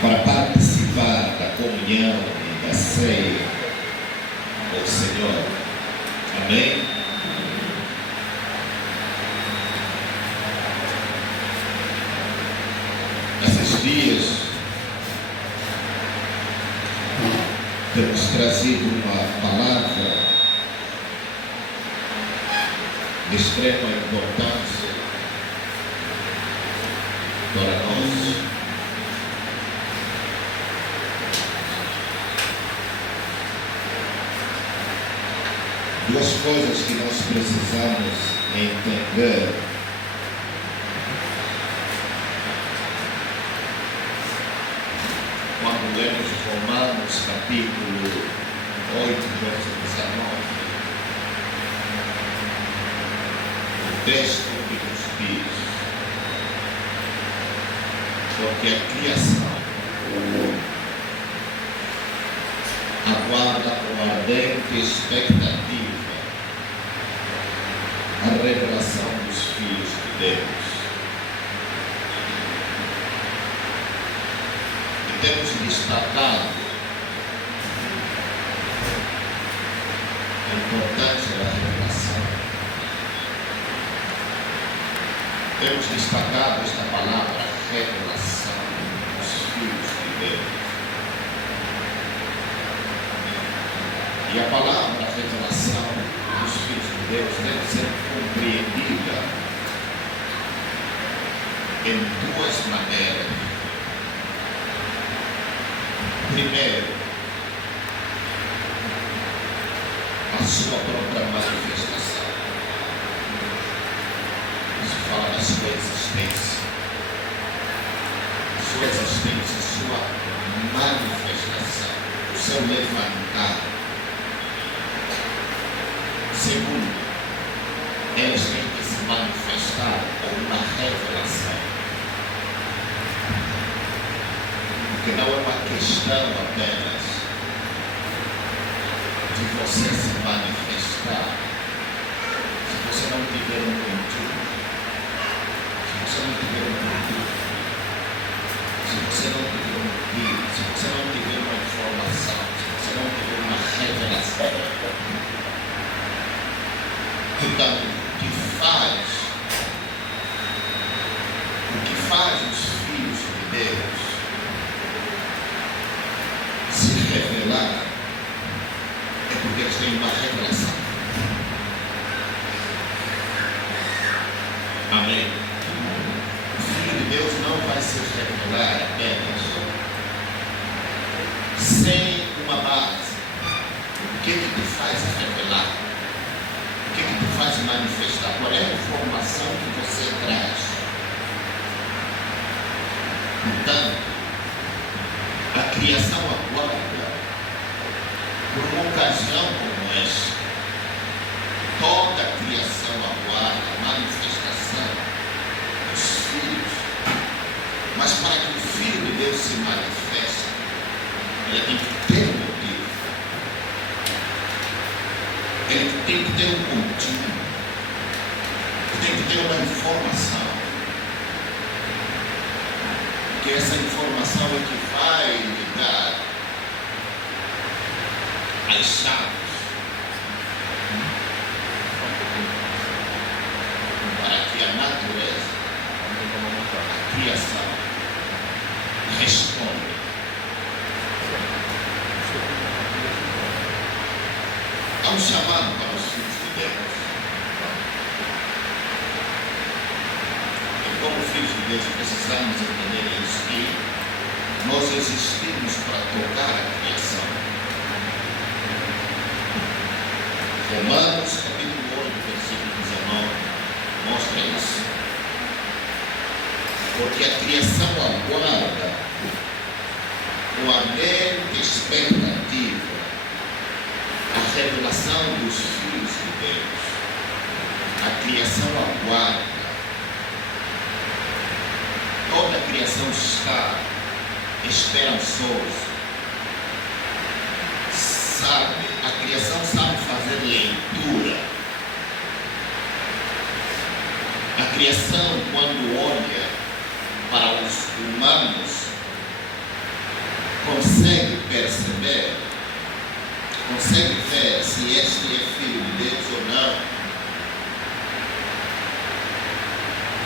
Para participar da comunhão e da ceia do Senhor. Amém? Nesses dias temos trazido uma palavra de extrema importância para nós. Duas coisas que nós precisamos entender. Quando lemos Romanos capítulo 8, verso 19, o texto que nos diz: porque a criação aguarda com ardente expectativa a revelação dos filhos de Deus. E temos destacado a importância da revelação. Temos destacado esta palavra, revelação dos filhos de Deus. E a palavra revelação dos filhos de Deus deve ser compreendida em duas maneiras. Primeiro, a sua própria manifestação. Isso fala da sua existência. Sua existência, sua manifestação, o seu levantar. Segundo, eles têm que se manifestar com uma revelação. Porque não é uma questão apenas de você se manifestar se você não tiver um conteúdo, se você não tiver um conteúdo, se você não tiver um motivo, se você não tiver uma informação, se você não tiver uma revelação. Portanto, o que faz os filhos de Deus se revelar é porque eles têm uma revelação. Amém? O Filho de Deus não vai se revelar apenas sem uma base. O que te faz revelar? O que te faz manifestar? Qual é a informação que você traz? Portanto, a criação aguarda por uma ocasião como esta. Toda a criação aguarda a manifestação dos filhos. Mas para que o Filho de Deus se manifeste, ele tem que ter um motivo. ele tem que ter um contínuo, tem que ter uma informação, que essa informação é que vai lhe dar as chaves para que a natureza, a criação, responda. Há um chamado para os filhos de Deus. E como filhos de Deus precisamos entender isso, que nós existimos para tocar a criação. Romanos capítulo 8, versículo 19 mostra isso. Porque a criação aguarda com ardente expectativa a revelação dos filhos de Deus. A criação aguarda. Toda a criação está esperançosa. Sabe, a criação sabe fazer leitura. A criação, quando olha para os humanos, consegue perceber, consegue ver se este é filho de Deus ou não.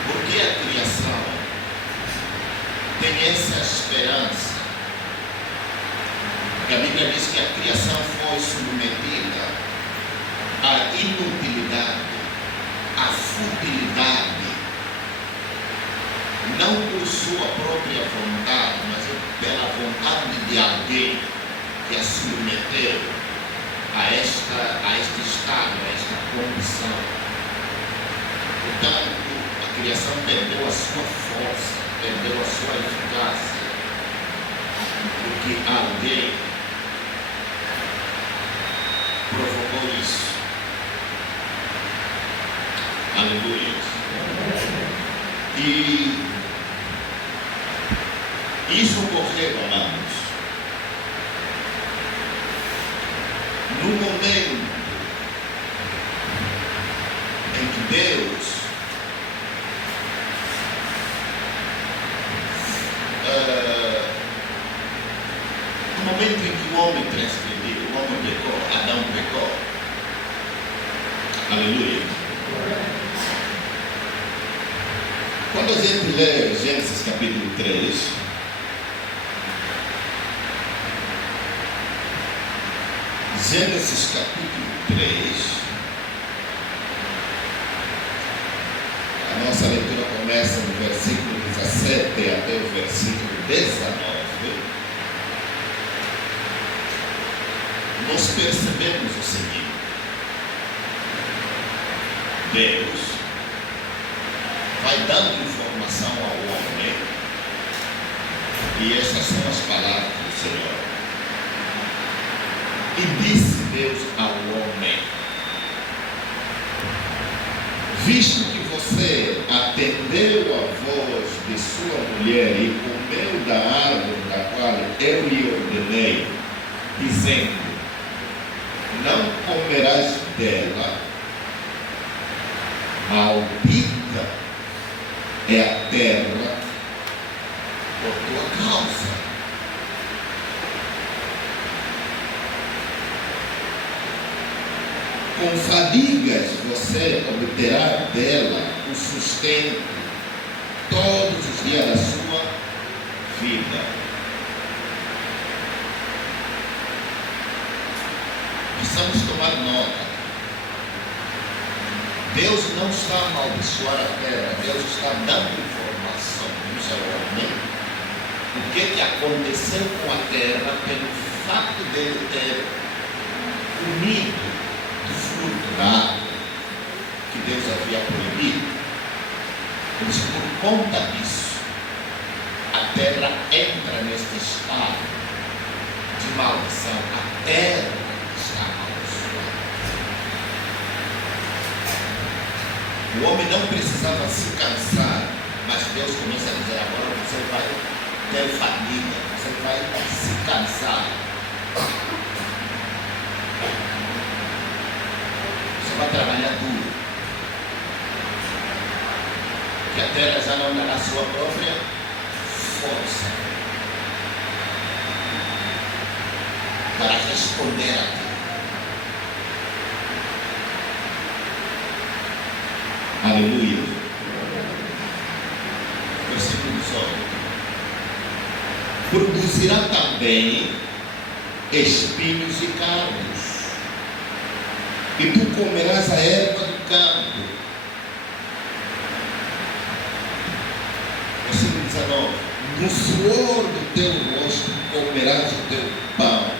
Porque a criação tem essa esperança. A Bíblia diz que a criação foi submetida à inutilidade, à futilidade, não por sua própria vontade, mas pela vontade de alguém que a submeteu a este estado, a esta condição. Portanto, a criação perdeu a sua força, perdeu a sua eficácia, porque alguém provocou isso. Aleluia. E isso ocorreu, amados, no momento em que Deus no momento em que o homem transgrediu, o homem pecou, Adão pecou. Aleluia. Quando a gente lê Gênesis capítulo 3, Gênesis capítulo 3, a nossa leitura começa no versículo 17 até o versículo 19. Nós percebemos o seguinte: Deus vai dando informação ao homem, e essas são as palavras do Senhor. E disse Deus ao homem: visto que você atendeu a voz de sua mulher e comeu da árvore da qual eu lhe ordenei, dizendo: não comerás dela, maldita é a terra por tua causa. Com fadigas você obterá dela o sustento todos os dias da sua vida. Precisamos tomar nota. Deus não está a amaldiçoar a terra, Deus está dando informação ao homem o que aconteceu com a terra pelo fato dele ter comido do fruto da árvore que Deus havia proibido. Por conta disso, a terra entra neste estado de maldição. A terra está amaldiçoada. O homem não precisava se cansar, mas Deus começa a dizer: agora você vai ter fadiga, você vai se cansar. já não na sua própria força para responder a ti. Aleluia. Versículo 18. Produzirá também espinhos e cardos, e tu comerás a erva do campo. Versículo 19. No suor do teu rosto comerás o teu pão,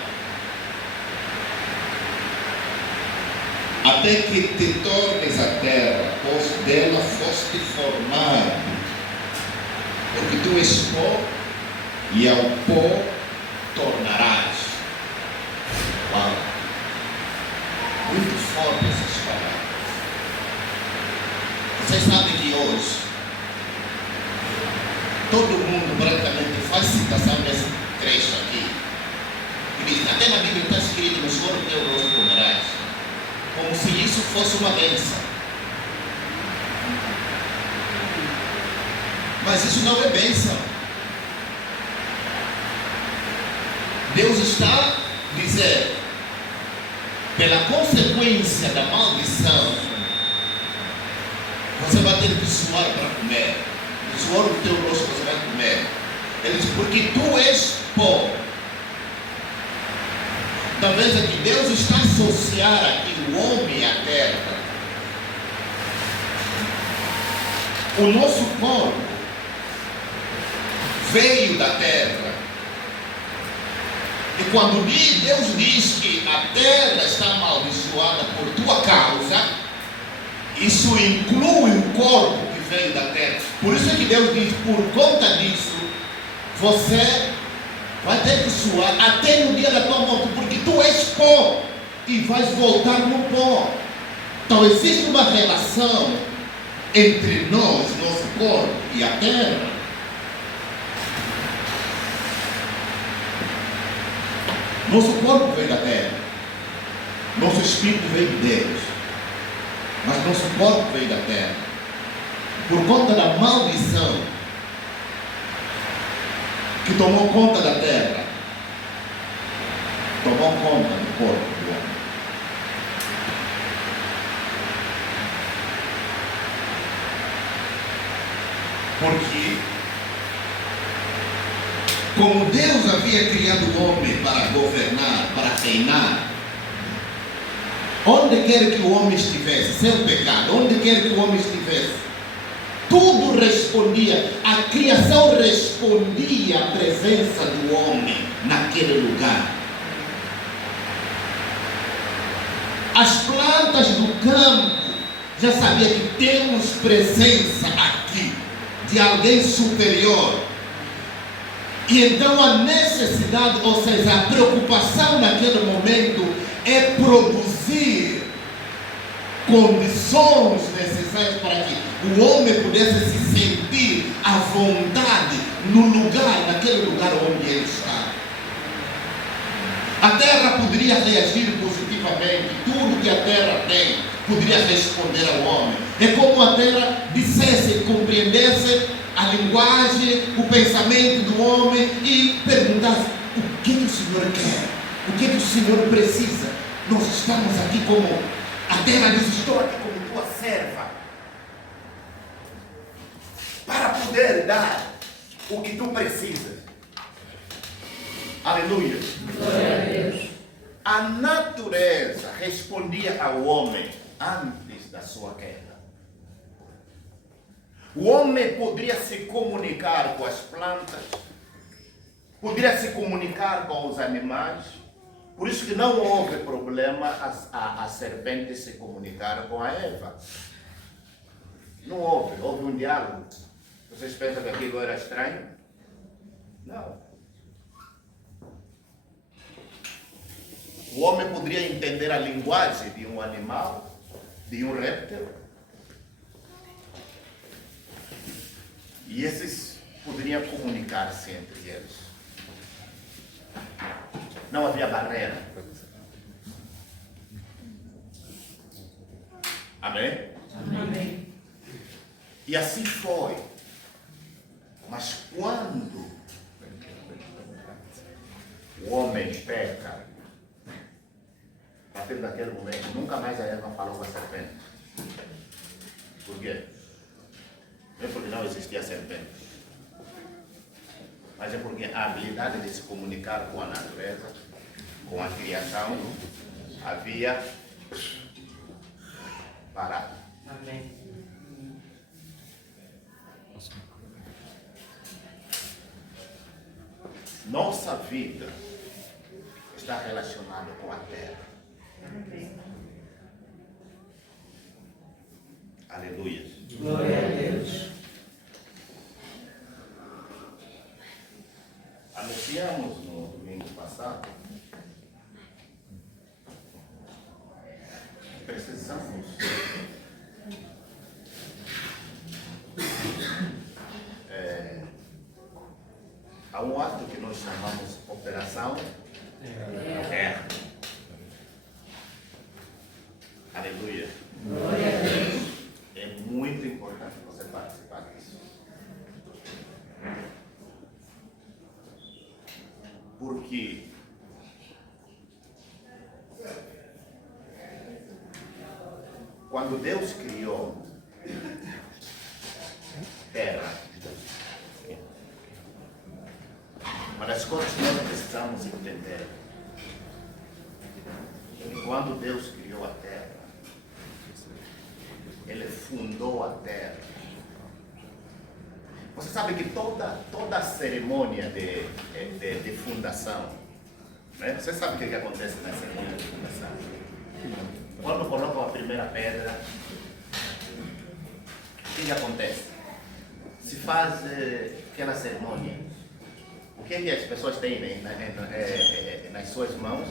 até que te tornes a terra, pois dela foste formado, porque tu és pó, e ao pó tornarás. Uau! Muito forte essas palavras. Vocês sabem que hoje todo mundo praticamente faz citação desse trecho aqui. E diz, até na Bíblia está escrito, no suor do teu rosto comerás, como se isso fosse uma bênção. Mas isso não é bênção. Deus está dizendo, pela consequência da maldição, você vai ter que suar para comer. O suor do teu rosto você vai comer. Ele diz, porque tu és pó. Talvez aqui Deus está a associar aqui o homem à terra. O nosso corpo veio da terra. E quando Deus diz que a terra está amaldiçoada por tua causa, isso inclui o corpo que veio da terra. Por isso é que Deus diz, por conta disso, você vai ter que suar até no dia da tua morte, porque tu és pó e vais voltar no pó. Então existe uma relação entre nós, nosso corpo e a terra. Nosso corpo veio da terra, nosso espírito veio de Deus, mas nosso corpo veio da terra. Por conta da maldição que tomou conta da terra, tomou conta do corpo do homem. Porque, como Deus havia criado o homem para governar, para reinar, onde quer que o homem estivesse, sem pecado, onde quer que o homem estivesse, tudo respondia, a criação respondia à presença do homem naquele lugar. As plantas do campo já sabiam que temos presença aqui de alguém superior. E então a necessidade, ou seja, a preocupação naquele momento é produzir condições necessárias para que o homem pudesse se sentir à vontade no lugar, naquele lugar onde ele está. A terra poderia reagir positivamente, tudo que a terra tem poderia responder ao homem. É como a terra dissesse, compreendesse a linguagem, o pensamento do homem e perguntasse: o que o Senhor quer? O que o Senhor precisa? Nós estamos aqui como, a terra diz, estou aqui como tua serva, para poder dar o que tu precisas. Aleluia. Glória a Deus. A natureza respondia ao homem antes da sua queda. O homem poderia se comunicar com as plantas, poderia se comunicar com os animais. Por isso que não houve problema a serpente se comunicar com a Eva. Não houve um diálogo. Vocês pensam que aquilo era estranho? Não. O homem poderia entender a linguagem de um animal, de um réptil. E esses poderiam comunicar-se entre eles. Não havia barreira. Amém? Amém. E assim foi Quando o homem peca, a partir daquele momento, nunca mais a Eva falou com a serpente. Por quê? Não é porque não existia serpente, mas é porque a habilidade de se comunicar com a natureza, com a criação, havia parado. Amém. Nossa vida está relacionada com a terra. Amém. Aleluia. Glória a Deus. Anunciamos no domingo passado que precisamos há um ato que nós chamamos Operação Terra. Aleluia. Glória a Deus. É muito importante você participar disso. Porque quando Deus criou terra, uma das coisas que nós precisamos entender é que quando Deus criou a terra, Ele fundou a terra. Você sabe que toda a cerimônia de fundação, né? Você sabe o que acontece na cerimônia de fundação? Quando colocam a primeira pedra, o que acontece? Se faz aquela cerimônia. O que as pessoas têm, né, nas suas mãos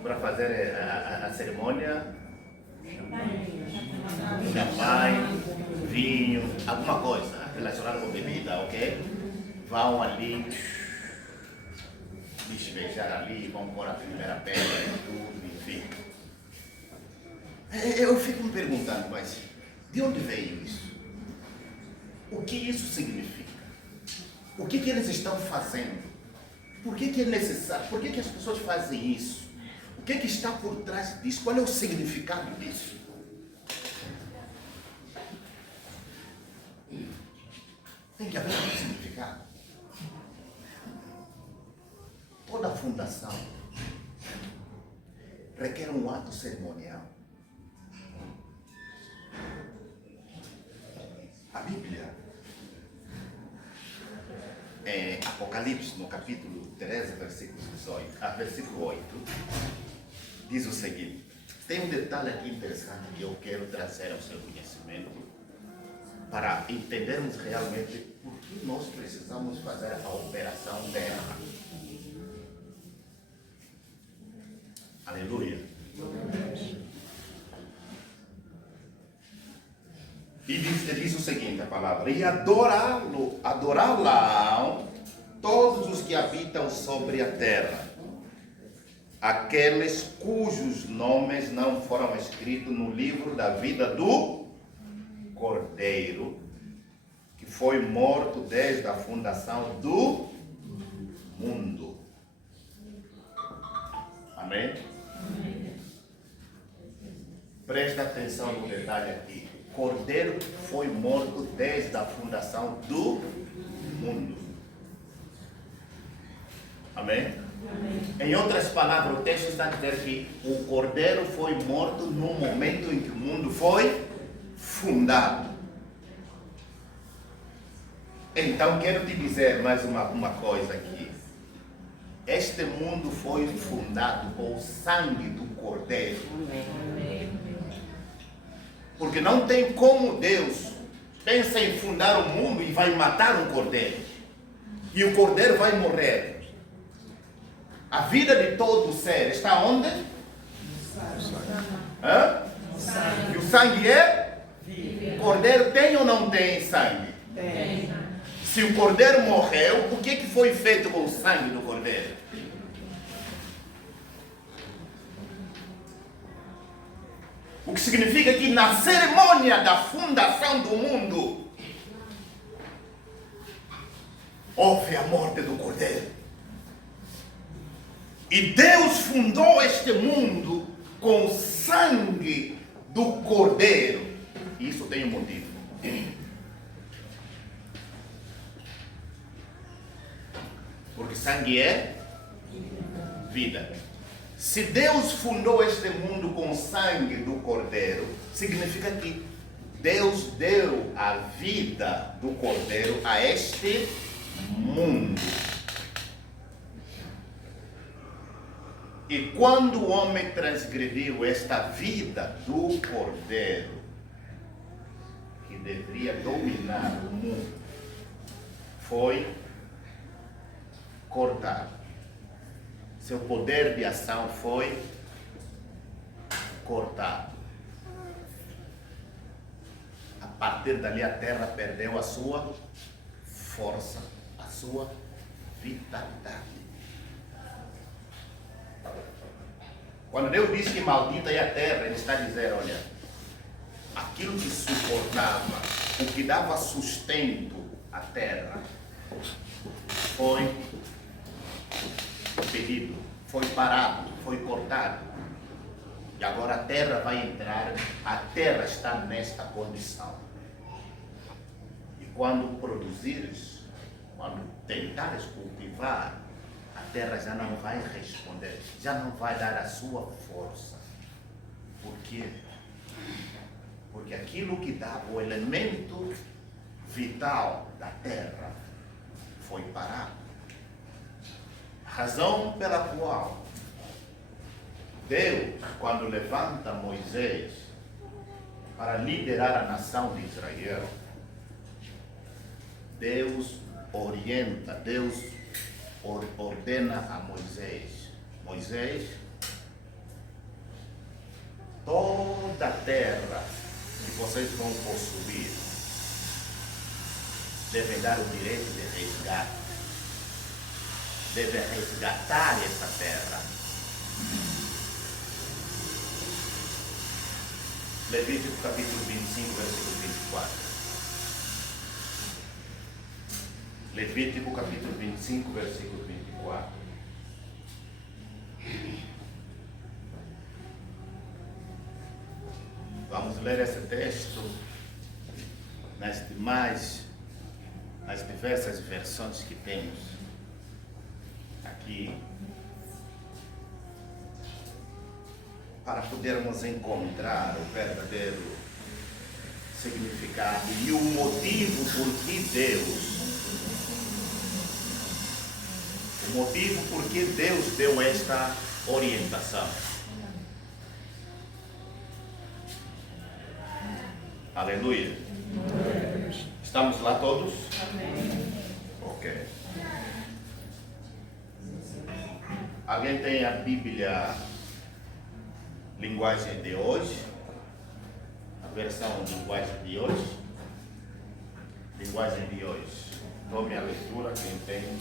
para fazer a cerimônia? Champanhe, vinho, alguma coisa relacionada com bebida, ok? Vão ali, despejar ali, vão pôr a primeira pedra e tudo, enfim. Eu fico me perguntando, mas de onde veio isso? O que isso significa? O que eles estão fazendo? Por que é necessário? Por que as pessoas fazem isso? O que está por trás disso? Qual é o significado disso? Tem que haver um significado. Toda fundação requer um ato cerimonial. A Bíblia, em Apocalipse, no capítulo 13, versículo 8, diz o seguinte. Tem um detalhe aqui interessante que eu quero trazer ao seu conhecimento para entendermos realmente por que nós precisamos fazer a operação terra. Aleluia. E diz o seguinte a palavra: e adorá-lo todos os que habitam sobre a terra, aqueles cujos nomes não foram escritos no livro da vida do Cordeiro, que foi morto desde a fundação do mundo. Amém? Presta atenção no detalhe aqui. Cordeiro foi morto desde a fundação do mundo. Amém? Em outras palavras, o texto está dizendo que o Cordeiro foi morto no momento em que o mundo foi fundado. Então, quero te dizer mais uma coisa aqui. Este mundo foi fundado com o sangue do Cordeiro. Porque não tem como Deus pensa em fundar o mundo e vai matar um cordeiro. E o cordeiro vai morrer. A vida de todo ser está onde? E o sangue é? O cordeiro tem ou não tem sangue? Tem. Se o cordeiro morreu, o que foi feito com o sangue do cordeiro? O que significa que na cerimônia da fundação do mundo, houve a morte do Cordeiro. E Deus fundou este mundo com o sangue do Cordeiro. E isso tem um motivo. Porque sangue é vida. Se Deus fundou este mundo com o sangue do Cordeiro, significa que Deus deu a vida do Cordeiro a este mundo. E quando o homem transgrediu esta vida do Cordeiro, que deveria dominar o mundo, foi cortado. Seu poder de ação foi cortado. A partir dali a terra perdeu a sua força, a sua vitalidade. Quando Deus diz que maldita é a terra, Ele está dizendo, olha, aquilo que suportava, o que dava sustento à terra, foi impedido, foi parado, foi cortado. E agora a terra vai entrar, a terra está nesta condição. E quando produzires, quando tentares cultivar, a terra já não vai responder, já não vai dar a sua força. Por quê? Porque aquilo que dava o elemento vital da terra foi parado. Razão pela qual Deus, quando levanta Moisés para liderar a nação de Israel, Deus orienta, Deus ordena a Moisés: Moisés, toda a terra que vocês vão possuir devem dar o direito de resgate, devem resgatar essa terra. Levítico capítulo 25, versículo 24. Levítico capítulo 25, versículo 24. Vamos ler esse texto nas diversas versões que temos aqui, para podermos encontrar o verdadeiro significado e o motivo por que Deus deu esta orientação. Aleluia. Estamos lá todos? Amém. Ok. Alguém tem a Bíblia linguagem de hoje? A versão linguagem de hoje? Linguagem de hoje. Tome a leitura, quem tem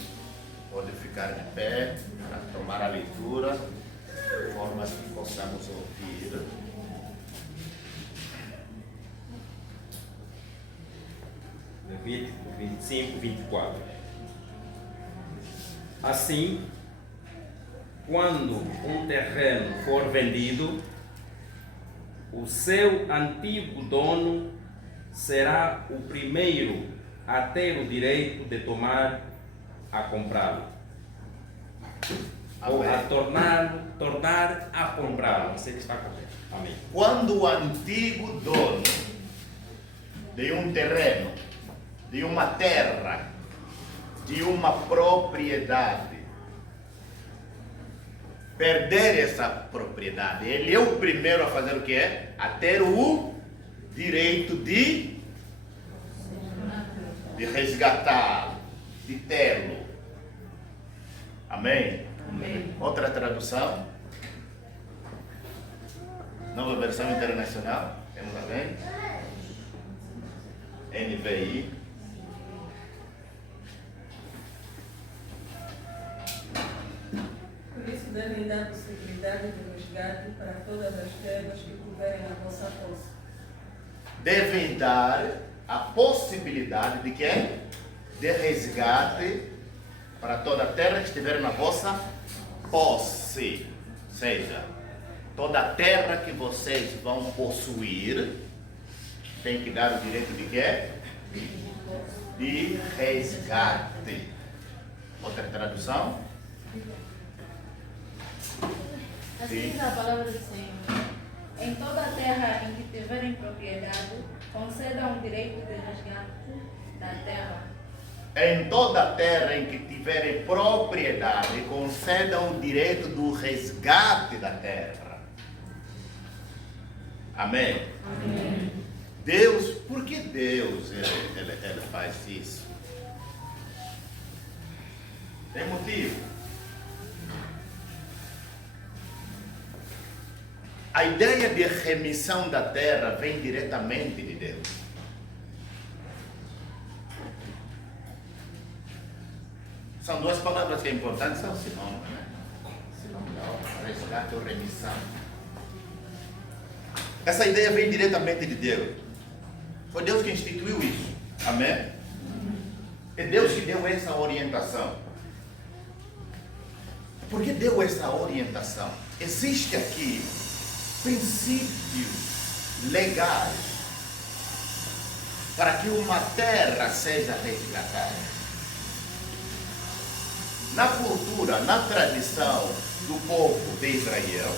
pode ficar de pé para tomar a leitura, de forma que possamos ouvir. Levítico 25, 24. Assim, quando um terreno for vendido, o seu antigo dono será o primeiro a ter o direito de a comprá-lo. Ou a tornar a comprá-lo. Você que está correto. Amém. Quando o antigo dono de um terreno, de uma terra, de uma propriedade, perder essa propriedade, ele é o primeiro a fazer o que é? A ter o direito de resgatar, de tê-lo. Amém? Amém. Outra tradução? Nova versão internacional? Temos alguém? NVI. Por isso devem dar possibilidade de resgate para todas as terras que tiverem na vossa posse. Devem dar a possibilidade de quê? de resgate para toda a terra que estiver na vossa posse. Ou seja, toda a terra que vocês vão possuir tem que dar o direito de quê? De resgate. Outra tradução? Assim diz a palavra do Senhor. Em toda a terra em que tiverem propriedade, concedam o direito de resgate da terra. Em toda a terra em que tiverem propriedade, concedam o direito do resgate da terra. Amém? Amém. Deus, por que Deus ele faz isso? Tem motivo. A ideia de remissão da terra vem diretamente de Deus. São duas palavras que é importante, são sinônimos, né? Sinônimo, resgate ou remissão. Essa ideia vem diretamente de Deus. Foi Deus que instituiu isso. Amém? É Deus que deu essa orientação. Por que deu essa orientação? Existe aqui princípios legais para que uma terra seja resgatada. Na cultura, na tradição do povo de Israel,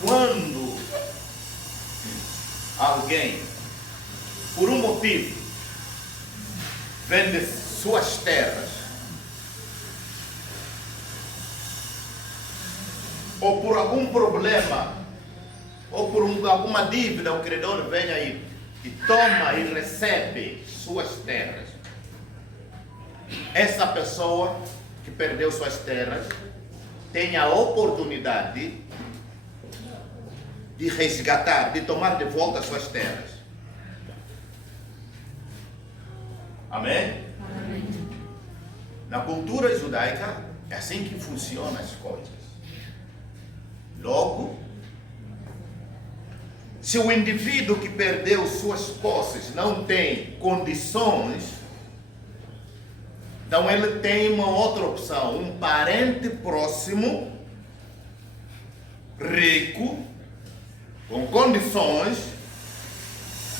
quando alguém, por um motivo, vende suas terras, ou por algum problema, ou por alguma dívida, o credor vem aí e toma e recebe suas terras. Essa pessoa que perdeu suas terras tem a oportunidade de resgatar, de tomar de volta suas terras. Amém? Amém. Na cultura judaica é assim que funcionam as coisas. Logo, se o indivíduo que perdeu suas posses não tem condições, então ele tem uma outra opção, um parente próximo, rico, com condições,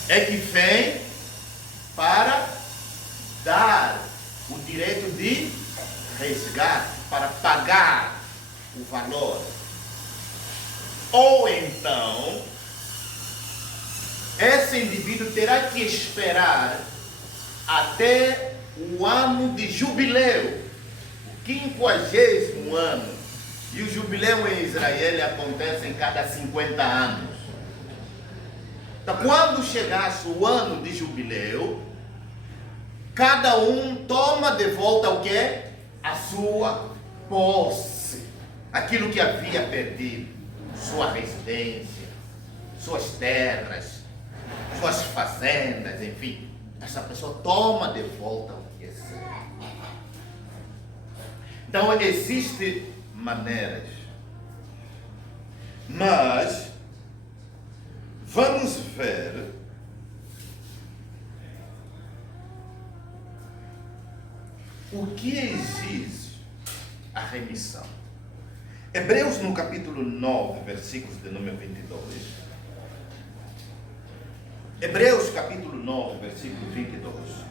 é que vem para dar o direito de resgate, para pagar o valor. Ou então, esse indivíduo terá que esperar até o ano de jubileu, o 50º ano. E o jubileu em Israel acontece em cada 50 anos. Então, quando chegasse o ano de jubileu, cada um toma de volta o quê? A sua posse, aquilo que havia perdido, sua residência, suas terras, suas fazendas, enfim. Essa pessoa toma de volta o que é seu. Então, existem maneiras, mas vamos ver o que exige a remissão. Hebreus no capítulo 9, versículos de número 22. Hebreus capítulo 9, versículo 22.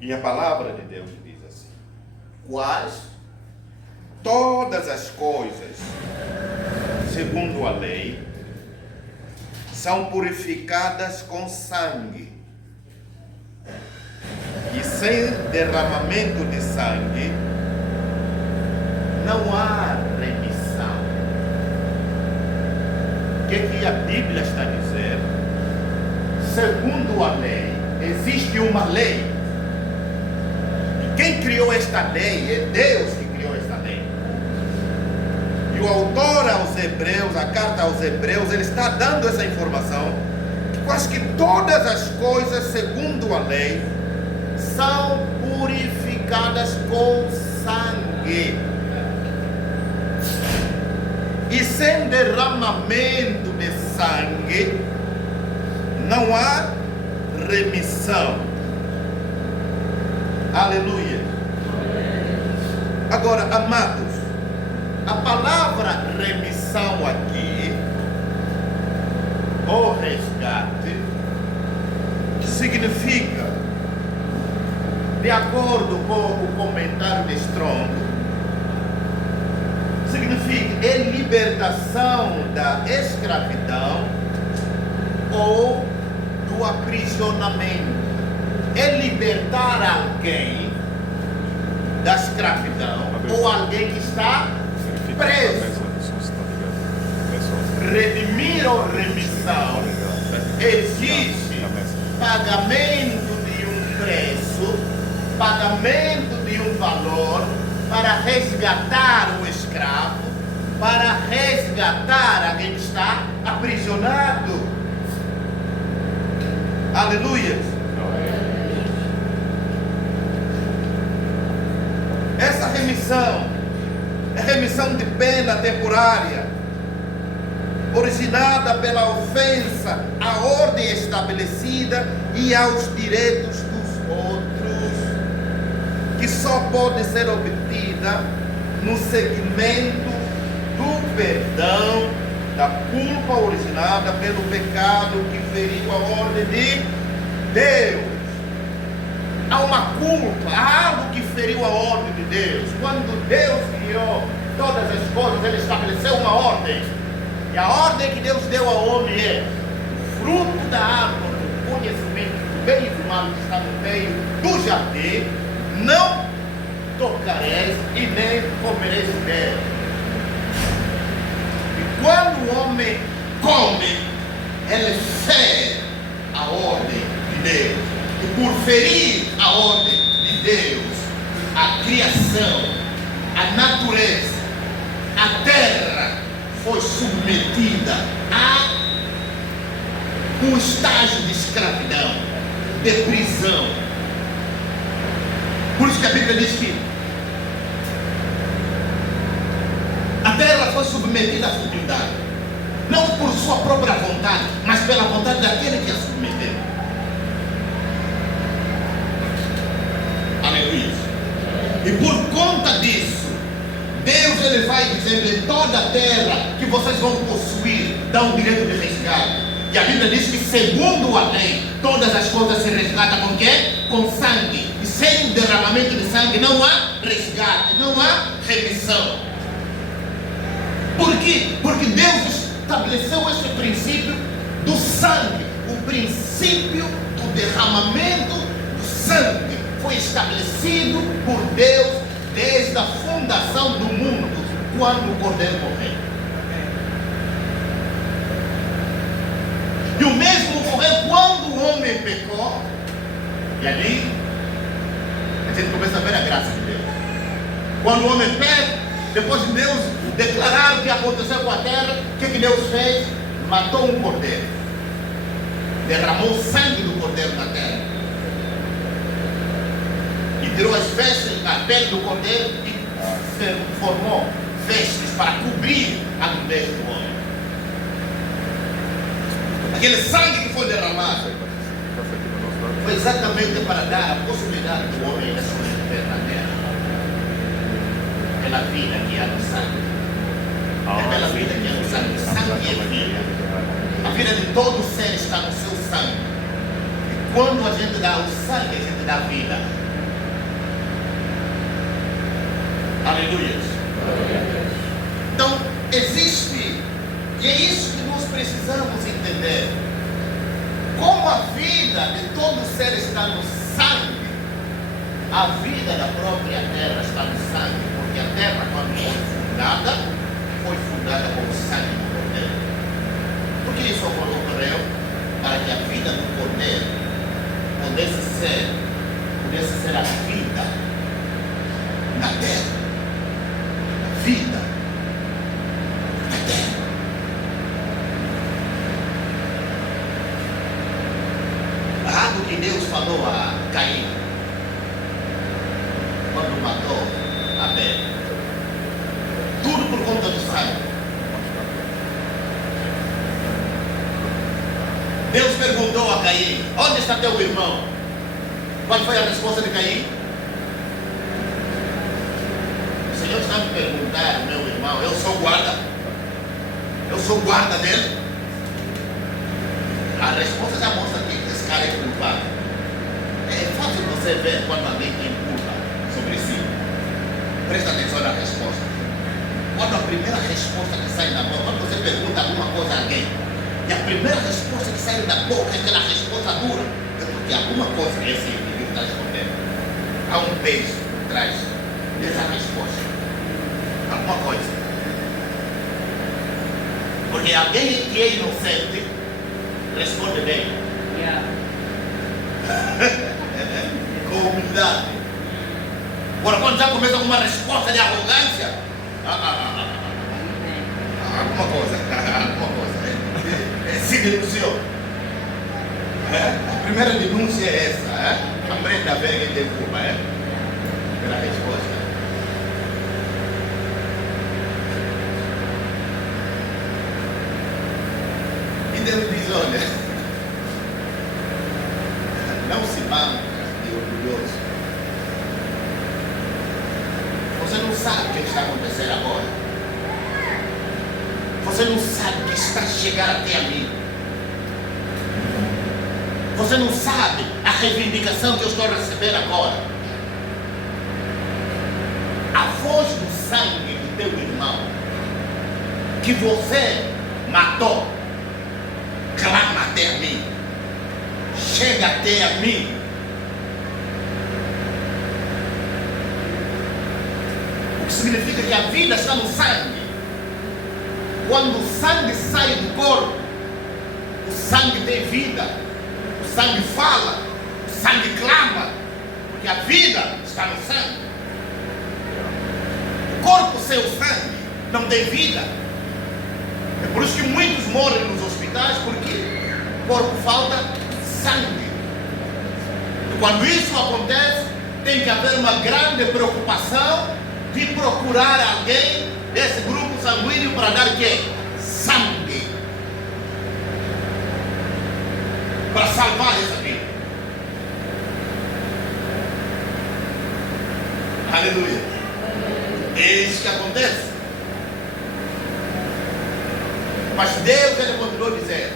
E a palavra de Deus diz assim: quais todas as coisas, segundo a lei, são purificadas com sangue, e sem derramamento de sangue não há remissão. O que a Bíblia está a dizer? Segundo a lei, existe uma lei. E quem criou esta lei é Deus que criou esta lei. E o autor aos Hebreus, a carta aos Hebreus, ele está dando essa informação, que quase que todas as coisas, segundo a lei, são purificadas com sangue. E sem derramamento de sangue não há remissão. Aleluia. Agora, amados, a palavra remissão aqui, ou resgate, significa, de acordo com o comentário de Strong, significa libertação da escravidão ou do aprisionamento. É libertar alguém da escravidão ou alguém que está preso. Redimir ou remissão exige pagamento de um preço, pagamento de um valor para resgatar o escravo, para resgatar alguém que está aprisionado. Aleluia. Essa remissão é remissão de pena temporária, originada pela ofensa à ordem estabelecida e aos direitos dos outros, que só pode ser obtida no segmento do perdão da culpa originada pelo pecado que feriu a ordem de Deus. Há uma culpa, há algo que feriu a ordem de Deus. Quando Deus criou todas as coisas, Ele estabeleceu uma ordem. E a ordem que Deus deu ao homem é: fruto da árvore do conhecimento do bem e do mal que está no meio do jardim, não tocareis e nem comereis dela. E quando o homem come, ele fere a ordem de Deus. E por ferir a ordem de Deus, a criação, a natureza, a terra foi submetida a um estágio de escravidão, de prisão. Por isso que a Bíblia diz que a terra foi submetida à submissão, não por sua própria vontade, mas pela vontade daquele que a submeteu. Aleluia. E por conta disso, Deus ele vai dizendo: em toda a terra que vocês vão possuir, dá um direito de resgate. E a Bíblia diz que segundo a lei, todas as coisas se resgatam com quê? Com sangue. E sem derramamento de sangue não há resgate, não há remissão. Por quê? Porque Deus estabeleceu esse princípio do sangue. O princípio do derramamento do sangue foi estabelecido por Deus desde a fundação do mundo, quando o Cordeiro morreu. E o mesmo ocorreu quando o homem pecou. E ali a gente começa a ver a graça de Deus. Quando o homem peca, depois de Deus declarar o que aconteceu com a terra, o que Deus fez? Matou um cordeiro, derramou o sangue do cordeiro na terra e tirou as vestes, a pele do cordeiro e formou vestes para cobrir a nudez do homem. Aquele sangue que foi derramado foi exatamente para dar a possibilidade do homem de sobreviver na terra. Pela vida que há no sangue. É pela vida que há no sangue. Sangue é vida. A vida de todo ser está no seu sangue. E quando a gente dá o sangue, a gente dá vida. Aleluia. Então, existe, e é isso que nós precisamos entender. Como a vida de todo ser está no sangue, a vida da própria terra está no sangue, porque a terra, quando foi fundada com o sangue do Cordeiro. Por que isso ocorreu? Para que a vida do Cordeiro pudesse ser a vida na terra. A vida na terra. Algo que Deus falou a Caim quando matou Abel. Tudo por conta do sangue. Caim: onde está teu irmão? Qual foi a resposta de Caim? O Senhor está me perguntando, meu irmão, eu sou guarda? Eu sou guarda dele? A resposta já mostra que esse cara é culpado. É fácil você ver quando alguém tem culpa sobre si. Presta atenção na resposta. Quando a primeira resposta que sai da boca, quando você pergunta alguma coisa a alguém, e a primeira resposta que sai da boca é aquela resposta dura, é porque alguma coisa que esse indivíduo está respondendo. Há um peso por trás dessa resposta. Alguma coisa. Porque alguém que é inocente responde bem. Com humildade. Agora, quando já começa com uma resposta de arrogância, alguma coisa. Se denunciou. A primeira denúncia é essa. Aprenda a ver quem tem culpa. Pela resposta. E Deus diz: olha, não se banca de orgulhoso. Você não sabe o que está acontecendo agora. Você não sabe o que está chegando até a mim. Você não sabe a reivindicação que eu estou a receber agora. A voz do sangue do teu irmão que você matou clama até a mim. Chega até a mim. O que significa que a vida está no sangue. Quando o sangue sai do corpo, o sangue tem vida, o sangue fala, o sangue clama, porque a vida está no sangue. O corpo sem o sangue não tem vida. É por isso que muitos morrem nos hospitais, porque o corpo falta sangue. E quando isso acontece, tem que haver uma grande preocupação de procurar alguém desse grupo sanguíneo para dar o quê? Sangue. Para salvar essa vida. Aleluia. É isso que acontece. Mas Deus, ele continuou dizendo: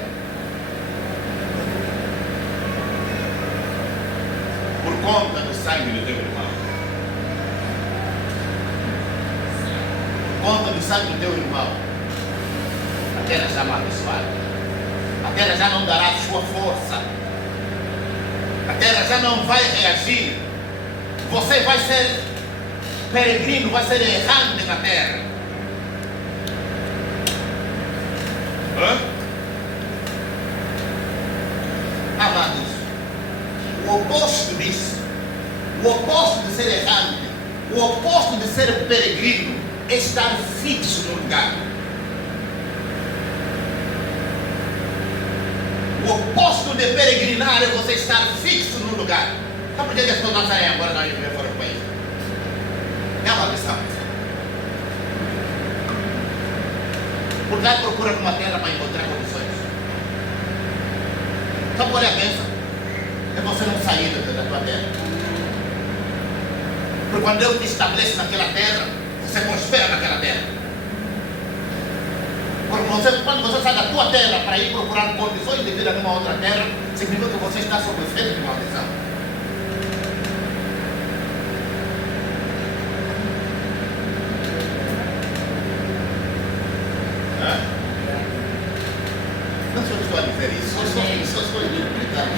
por conta do sangue do teu irmão, por conta do sangue do teu irmão, a terra já não abençoada, a terra já não dará sua força, a terra já não vai reagir, você vai ser peregrino, vai ser errante na terra. Amados, o oposto disso, o oposto de ser errante, o oposto de ser peregrino é estar fixo no lugar. O oposto de peregrinar é você estar fixo no lugar. Sabe por que as pessoas não saem agora na viver fora do país? É uma questão. Porque aí procura uma terra para encontrar condições. Sabe qual é a bênção? É você não sair da tua terra. Porque quando Deus te estabelece naquela terra, você prospera naquela terra. Porque quando você sai da tua terra para ir procurar condições de vida numa outra terra, significa que você está sob o efeito de maldição. Não sou eu que estou a dizer isso, só estou interpretando.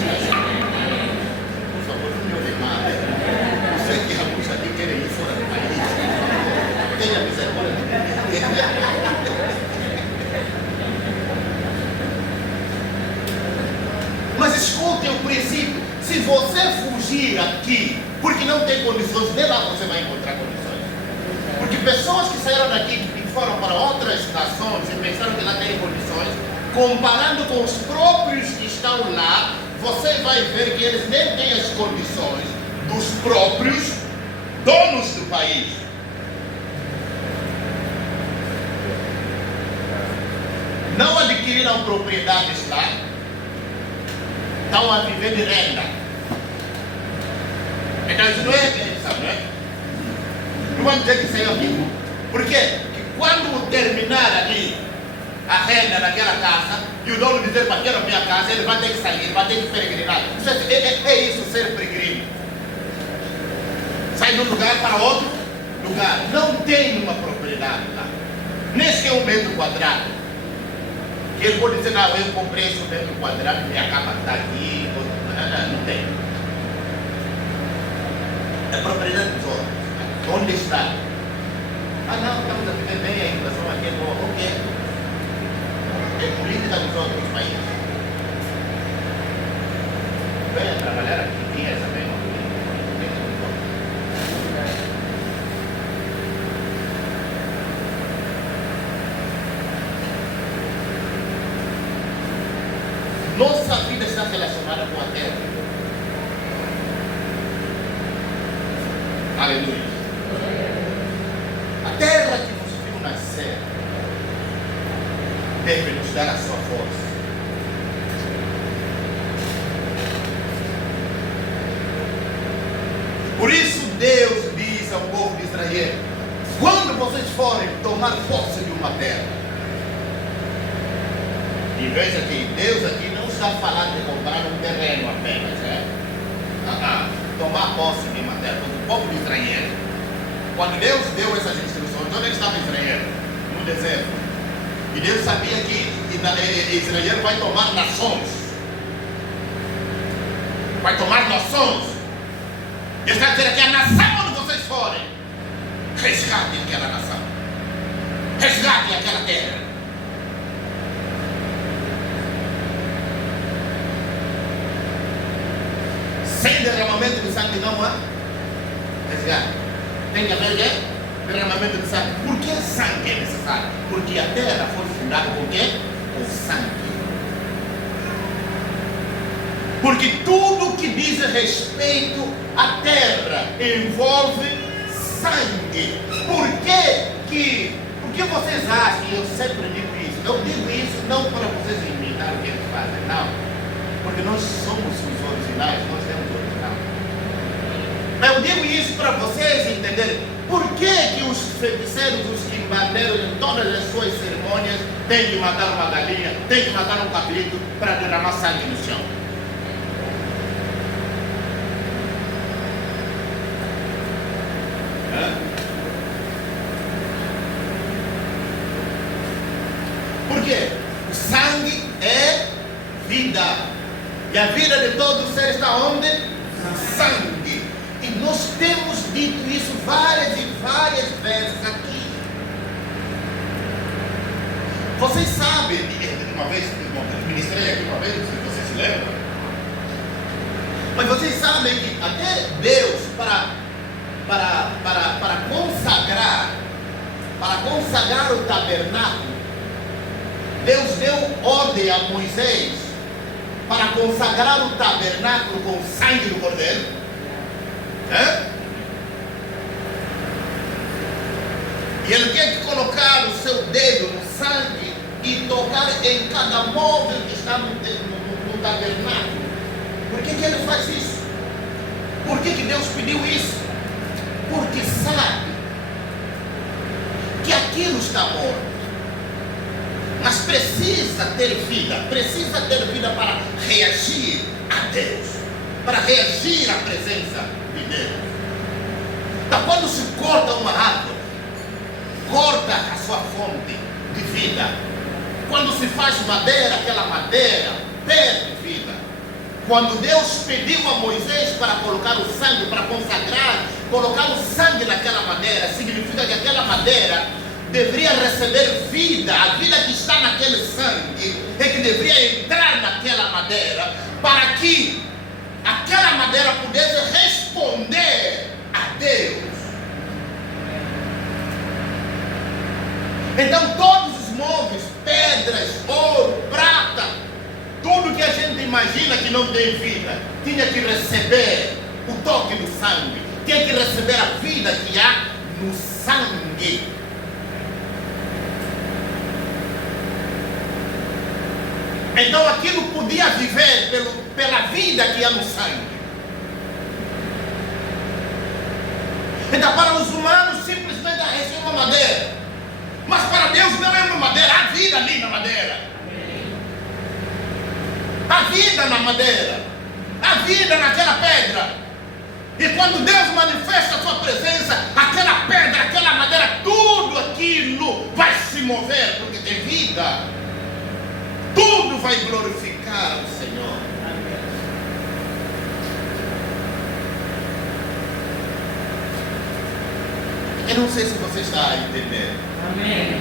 Por favor, não me olhe mal. Eu sei que alguns aqui querem ir fora do país. Tenha misericórdia de mim. Mas escute o princípio: se você fugir aqui porque não tem condições, nem lá você vai encontrar condições. Porque pessoas que saíram daqui e foram para outras nações e pensaram que lá tem condições, comparando com os próprios que estão lá, você vai ver que eles nem têm as condições dos próprios donos do país. Não adquiriram propriedades lá, estão a viver de renda. Então isso não é bênção, não é? Não vamos dizer que isso é amigo. Por quê? Porque quando terminar ali a renda naquela casa, e o dono dizer para aquela minha casa, ele vai ter que sair, ele vai ter que peregrinar. É isso ser peregrino. Sai de um lugar para outro lugar. Não tem uma propriedade lá. Nem sequer 1 metro quadrado. Que ele pode dizer, não, eu comprei esse 1 metro quadrado, minha cama está aqui. Não tem. É propriedade dos outros. Onde está? Ah não, estamos a viver bem, a inflação aqui é boa. Ok. É política dos outros países. Venha trabalhar aqui, tinha essa mesma política. Nossa vida está relacionada com a terra. Aleluia. A terra que nos viu nascer deve nos dar a sua força. Por isso Deus diz ao povo de Israel: quando vocês forem tomar posse de uma terra, e veja que Deus aqui não está falando de comprar um terreno apenas, né? Tomar posse de uma terra. O povo de Israel, quando Deus deu essas instruções, onde estava Israel? No deserto. E Deus sabia que Israel vai tomar nações. Vai tomar nações. Deus está dizendo que a nação onde vocês forem, resgatem aquela nação. Resgatem aquela terra. Sem derramamento de sangue não há resgate. Tem que haver derramamento de sangue. Por que sangue é necessário? Porque a terra foi fundada com quê? Com sangue. Porque tudo que diz respeito à terra envolve sangue. Por que vocês acham, e eu sempre digo isso, eu digo isso não para vocês imitar o que eles fazem, não. Porque nós somos os originais, nós temos o original. Eu digo isso para vocês entenderem por que os feiticeiros, os quimbandeiros, em todas as suas cerimônias, têm que matar uma galinha, têm que matar um cabrito para derramar sangue no chão. Por quê? O sangue é vida. E a vida de todo ser está onde? No sangue. E nós temos dito isso várias e várias vezes aqui. Vocês sabem, uma vez, eu ministrei aqui uma vez, não sei se vocês se lembram, mas vocês sabem que até Deus, para consagrar o tabernáculo, Deus deu ordem a Moisés para consagrar o tabernáculo com o sangue do cordeiro. E ele tinha que colocar o seu dedo no sangue e tocar em cada móvel que está no tabernáculo. Por que ele faz isso? Por que Deus pediu isso? Porque sabe que aquilo está morto. Mas precisa ter vida para reagir a Deus, para reagir à presença de Deus. Então, quando se corta uma árvore, corta a sua fonte de vida. Quando se faz madeira, aquela madeira perde vida. Quando Deus pediu a Moisés para colocar o sangue, para consagrar, colocar o sangue naquela madeira, significa que aquela madeira deveria receber vida. A vida que está naquele sangue é que deveria entrar naquela madeira, para que aquela madeira pudesse responder a Deus. Então todos os móveis, pedras, ouro, prata, tudo que a gente imagina que não tem vida, tinha que receber o toque do sangue, tinha que receber a vida que há no sangue. Então aquilo podia viver pela vida que há no sangue. Então, para os humanos, simplesmente é uma madeira. Mas para Deus não é uma madeira, há vida ali na madeira. Há vida na madeira. Há vida naquela pedra. E quando Deus manifesta a sua presença, aquela pedra, aquela madeira, tudo aquilo vai se mover, porque tem vida. Tudo vai glorificar o Senhor. Eu não sei se você está a entender. Amém.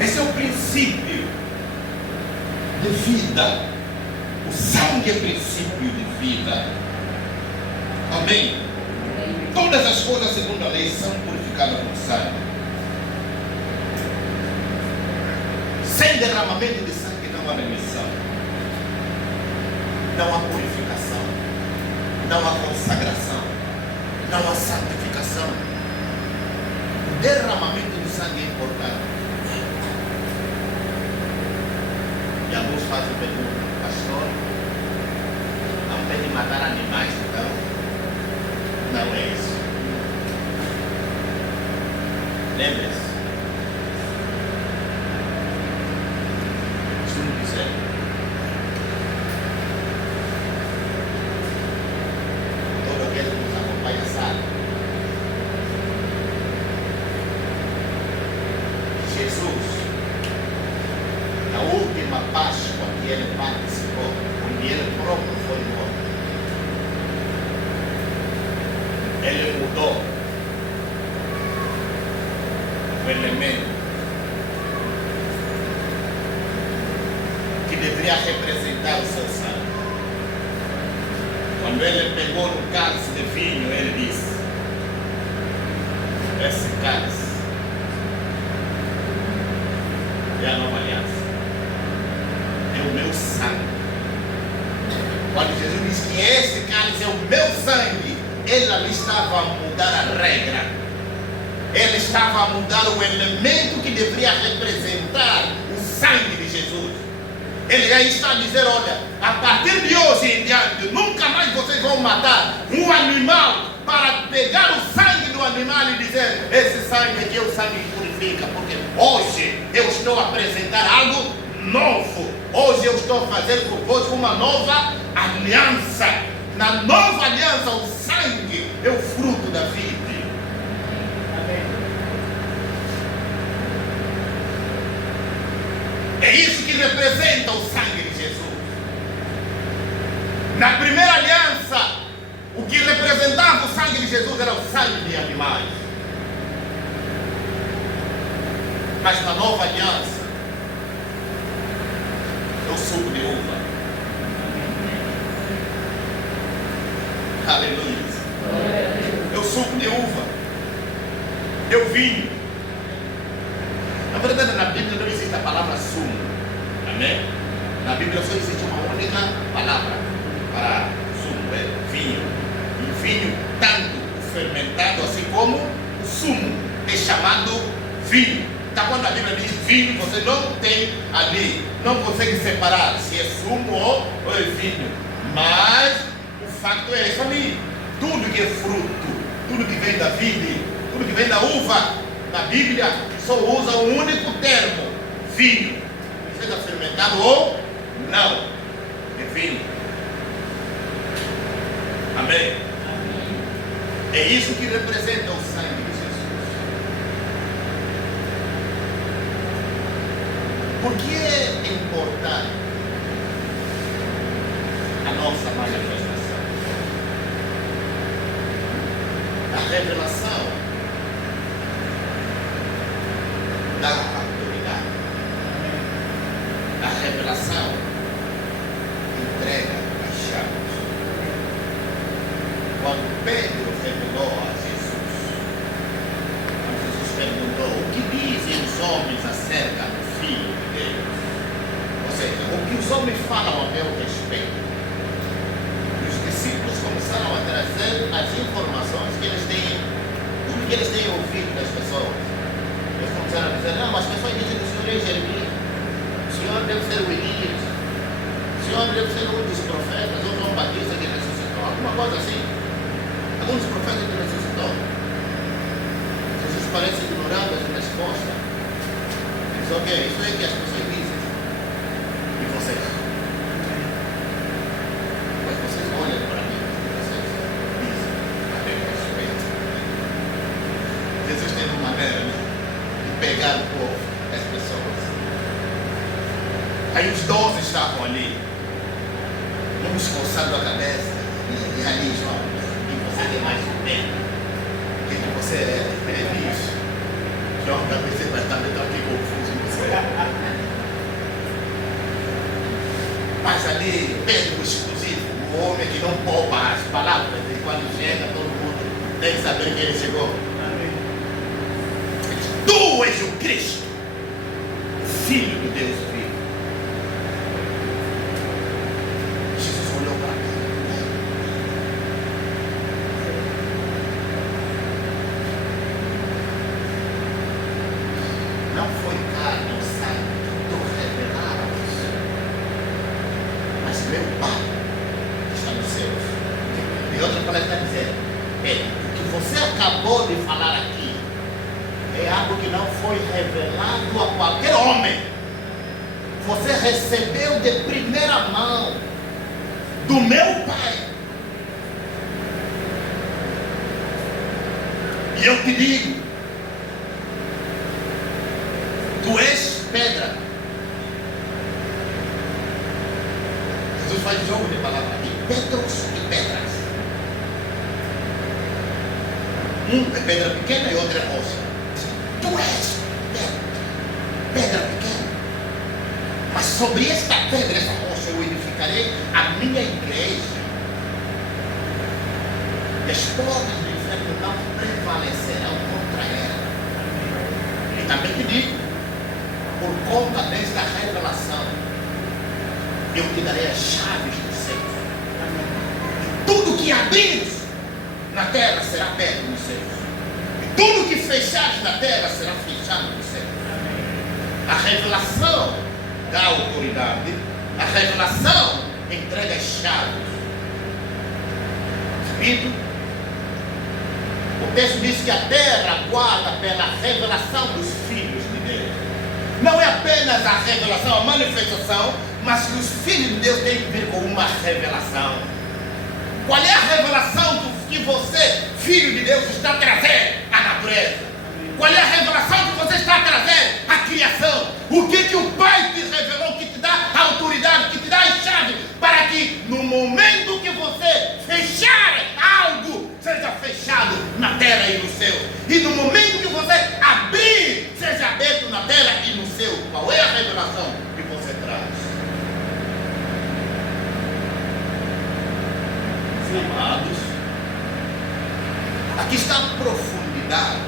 Esse é o princípio de vida. O sangue é princípio de vida. Amém? Todas as coisas segundo a lei são purificadas com sangue. Sem derramamento de sangue não há remissão, não há purificação, não há consagração, não há santificação. O derramamento do sangue é importante. E alguns fazem pergunta: pastor, não tem de matar animais então? Não é isso. Lembre-se, se não quiser, todo aquele que nos acompanha sabe, Jesus, na última Páscoa que ele participou, onde ele próprio foi morto, ele mudou o elemento que deveria representar o seu sangue. Quando ele pegou no cálice de vinho, ele disse: esse cálice é a nova aliança, é o meu sangue. Quando Jesus disse que esse cálice é o meu sangue, ele ali estava a mudar a regra. Ele estava a mudar o elemento que deveria representar o sangue de Jesus. Ele aí está a dizer: olha, a partir de hoje em diante, nunca mais vocês vão matar um animal para pegar o sangue do animal e dizer: esse sangue aqui é o sangue que purifica, porque hoje eu estou a apresentar algo novo. Hoje eu estou a fazer convosco uma nova aliança. Na nova aliança, o sangue é o fruto da vida. É isso que representa o sangue de Jesus. Na primeira aliança, o que representava o sangue de Jesus era o sangue de animais. Mas na nova aliança, é o suco de uva. Aleluia. É o suco de uva. É o vinho. Na verdade, na Bíblia não existe a palavra sumo. Amém? Na Bíblia só existe uma única palavra para sumo, é vinho. E o vinho, tanto o fermentado assim como o sumo, é chamado vinho. Então, quando a Bíblia diz vinho, você não tem ali, não consegue separar se é sumo ou é vinho. Mas o facto é esse ali. Tudo que é fruto, tudo que vem da vide, tudo que vem da uva, na Bíblia só usa um único termo: vinho. Seja fermentado ou não, é vinho. Amém? É isso que representa o sangue de Jesus. Por que é importante a nossa manifestação? A revelação da autoridade. A revelação entrega as chaves. Quando Pedro revelou a Jesus, quando Jesus perguntou: o que dizem os homens acerca do Filho de Deus? Ou seja, o que os homens falam a meu respeito? E os discípulos começaram a trazer as informações que eles têm deve ser um dos profetas, ou João Batista que ressuscitou, alguma coisa assim. Alguns profetas que ressuscitou. Jesus parece ignorando essa resposta. Diz, ok, isso é que as pessoas dizem. E vocês? Mas vocês olham para mim, vocês dizem a meu respeito. Jesus tem uma maneira de pegar o povo, as pessoas. Aí os 12 estavam ali, uns coçando a cabeça, e ali, João, e você tem mais um tempo, que você é bicho. João também você vai estar aqui confuso com você. Mas ali, Pedro exclusivo, o homem que não poupa as palavras, e quando chega, todo mundo tem que saber que ele chegou. Tu és o Cristo, o Filho do Deus vivo. Jesus olhou para cá. Não foi carne ou sangue que tu revelaras, mas meu Pai que está nos céus. E outra palavra está dizendo, o que você acabou de falar aqui é algo que não foi revelado a qualquer homem. Você recebeu de primeira mão do meu Pai. E eu te digo, tu és pedra. Jesus faz jogo de palavras aqui, Petros e pedras. Um é pedra pequena e outro é rocha. Tu és pedra pequena, mas sobre esta pedra, essa rocha, eu edificarei a minha igreja. E as portas do inferno não prevalecerão contra ela. E também te digo, por conta desta revelação, eu te darei as chaves dos céus. E tudo que abrires na terra será aberto nos céus. Tudo que fechares na terra será fechado no céu. A revelação dá autoridade. A revelação entrega as chaves. Repito, o texto diz que a terra guarda pela revelação dos filhos de Deus. Não é apenas a revelação, a manifestação, mas que os filhos de Deus têm que vir com uma revelação. Qual é a revelação que você, filho de Deus, está trazendo à natureza? Qual é a revelação que você está trazendo à criação? O que o Pai te revelou, que te dá autoridade, que te dá as chaves, para que no momento que você fechar algo, seja fechado na terra e no céu. E no momento que você abrir, seja aberto na terra e no céu. Qual é a revelação que você traz? Amados, aqui está a profundidade,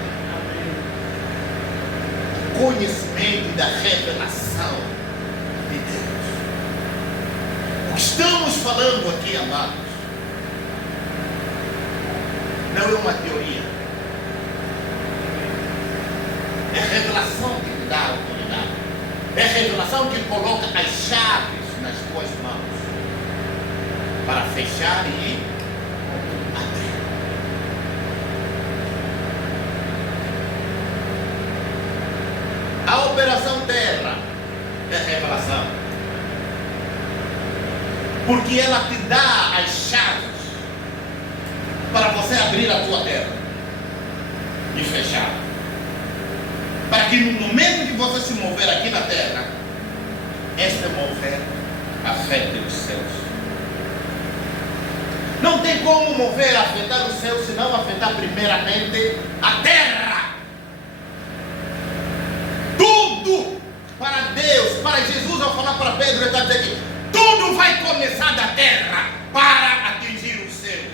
o conhecimento da revelação de Deus. O que estamos falando aqui, amados, não é uma teoria, é a revelação que te dá autoridade, é a revelação que coloca as chaves nas tuas mãos para fechar e abrir. A operação terra é revelação, porque ela te dá as chaves para você abrir a tua terra e fechar, para que no momento que você se mover aqui na terra, este mover afete os céus. Não tem como mover, afetar o céu, se não afetar primeiramente a terra. Tudo para Deus, para Jesus, ao falar para Pedro, ele está dizendo que tudo vai começar da terra para atingir os céus.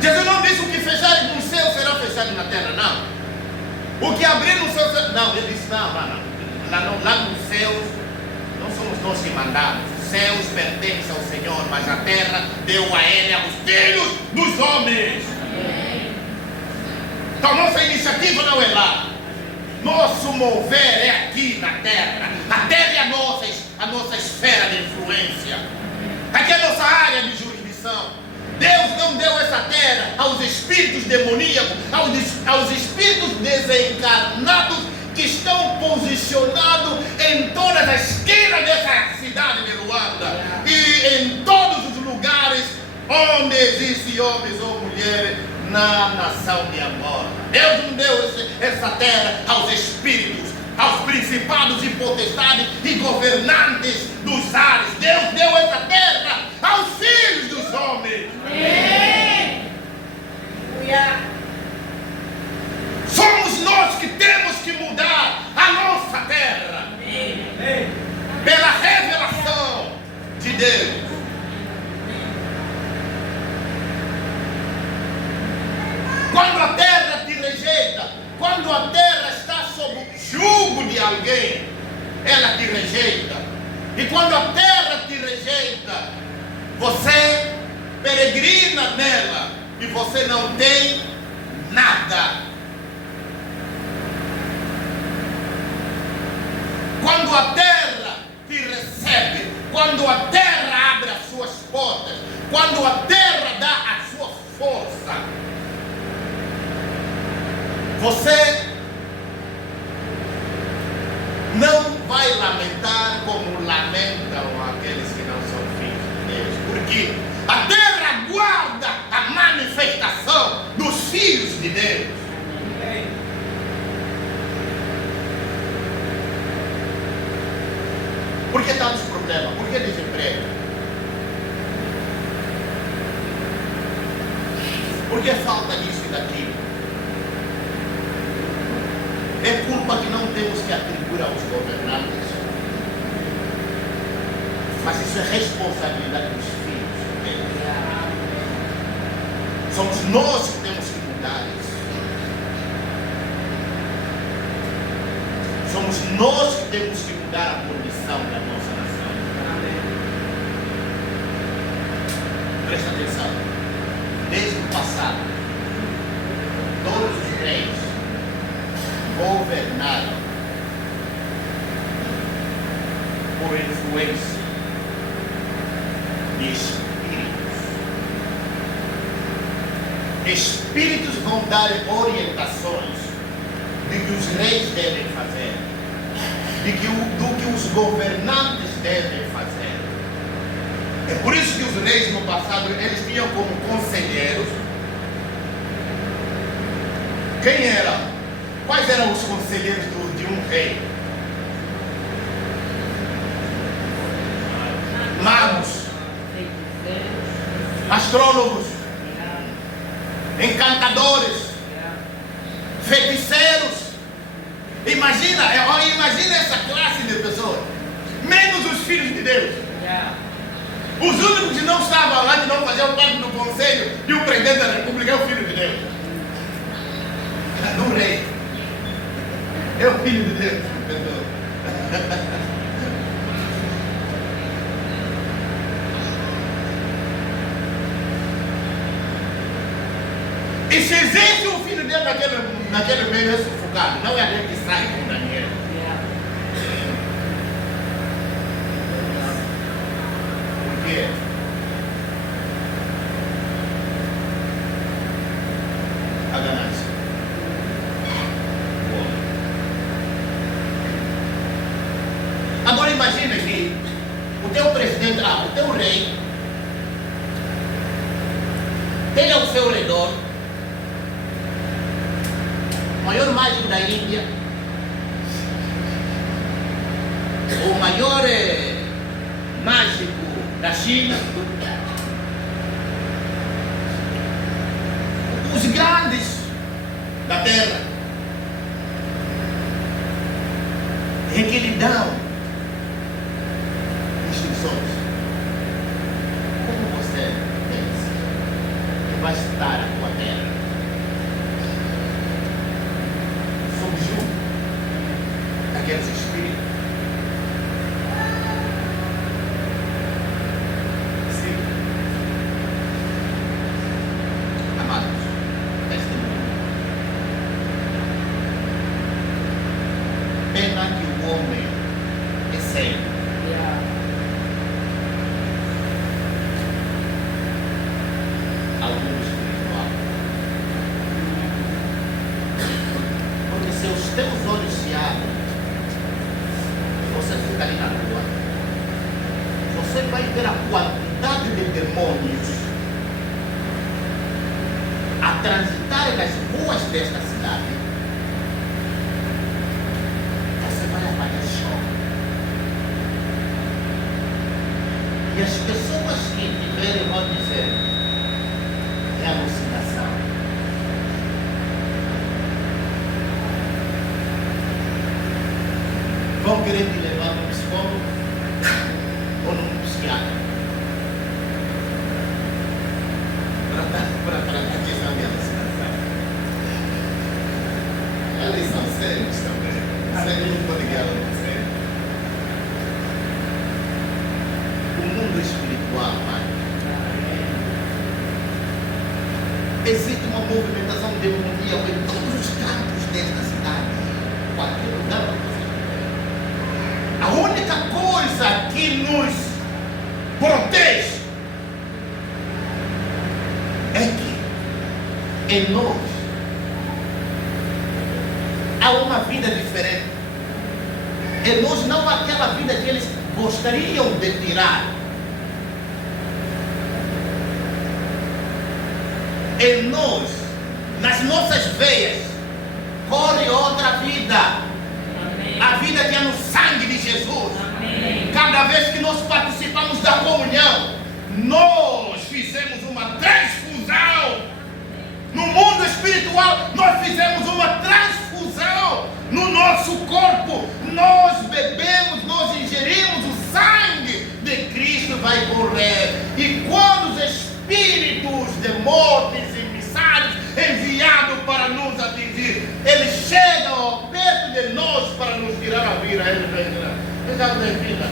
Jesus não disse o que fecharem no céu será fechado na terra, não. O que abrir no céu, não, ele disse não. Lá nos céus, não somos nós que mandamos. Os céus pertencem ao Senhor, mas a terra deu a ele, aos filhos dos homens. Então nossa iniciativa não é lá. Nosso mover é aqui na terra. A terra é a nossa esfera de influência. Aqui é a nossa área de jurisdição. Deus não deu essa terra aos espíritos demoníacos, aos espíritos desencarnados que estão posicionados em todas as esquinas dessa cidade de Luanda e em todos os lugares onde existem homens ou mulheres na nação de Amora. Deus não deu essa terra aos espíritos, aos principados e potestades e governantes dos ares. Deus deu essa terra aos filhos dos homens. Somos nós que temos que mudar a nossa terra pela revelação de Deus. Quando a terra te rejeita, quando a terra está sob o jugo de alguém, ela te rejeita. E quando a terra te rejeita, você peregrina nela e você não tem nada. Quando a terra te recebe, quando a terra abre as suas portas, quando a terra dá a sua força, você não vai lamentar como lamentam aqueles que não são filhos de Deus, porque a terra guarda a manifestação dos filhos de Deus. Por que tantos problemas? Por que desemprego? Por que falta disso e daquilo? É culpa que não temos que atribuir aos governantes, mas isso é responsabilidade dos filhos de Deus. Somos nós que temos que mudar isso. Somos nós que temos que mudar a condição da nossa nação. Presta atenção. Desde o passado, todos os reis governaram por influência de espíritos. Espíritos vão dar orientações de que os reis devem fazer, do que os governantes devem fazer. É por isso que os reis no passado, eles tinham como conselheiros. Quem era? Quais eram os conselheiros de um rei? Magos, astrólogos, encantadores, feiticeiros. Imagina essa classe de pessoas. Menos os filhos de Deus. Os únicos que não estavam lá, que não faziam parte do conselho de um presidente da república, é o filho de Deus. Do rei. É o filho de Deus. E se existe um filho de Deus naquele meio, é sufocado. Não é aquele que sai com Daniel. Por quê? A ganância. Agora imagina que o teu presidente, o teu rei, tem ao seu redor o maior mágico da Índia, o maior mágico da China, os grandes da terra, em que lhe dão instruções. Como você pensa que vai estar a tua terra? Sob jugo daqueles espíritos. Sim. Amados, testemunho. sem. Ao mundo espiritual. Porque se os teus olhos se abrem, você fica ali na rua, você vai ver a quantidade de demônios a transitar nas ruas desta cidade. Você vai apanhar choque. E as pessoas que tiverem vão dizer: é alucinação. Vão querer te levar no psicólogo ou num psiquiatra para tratar a questão de alucinação. Eles são sérios também. Sério não pode guiar no sério. O mundo espiritual, pai. Existe uma movimentação demoníaca em todos os campos desta cidade. Qualquer lugar para você. A única coisa que nos protege é que em nós há uma vida diferente. Em nós não há aquela vida que eles gostariam de tirar. Em nós, nas nossas veias, corre outra vida. A vida que é no sangue de Jesus. Cada vez que nós participamos da comunhão, nós fizemos uma transfusão. No mundo espiritual, nós fizemos uma transfusão no nosso corpo. Nós bebemos, nós ingerimos o sangue de Cristo, vai correr. E quando os espíritos de mortes e emissários enviados para nos atingir, eles chegam perto de nós para nos tirar a vida. Eles vêm, eu já tenho vida.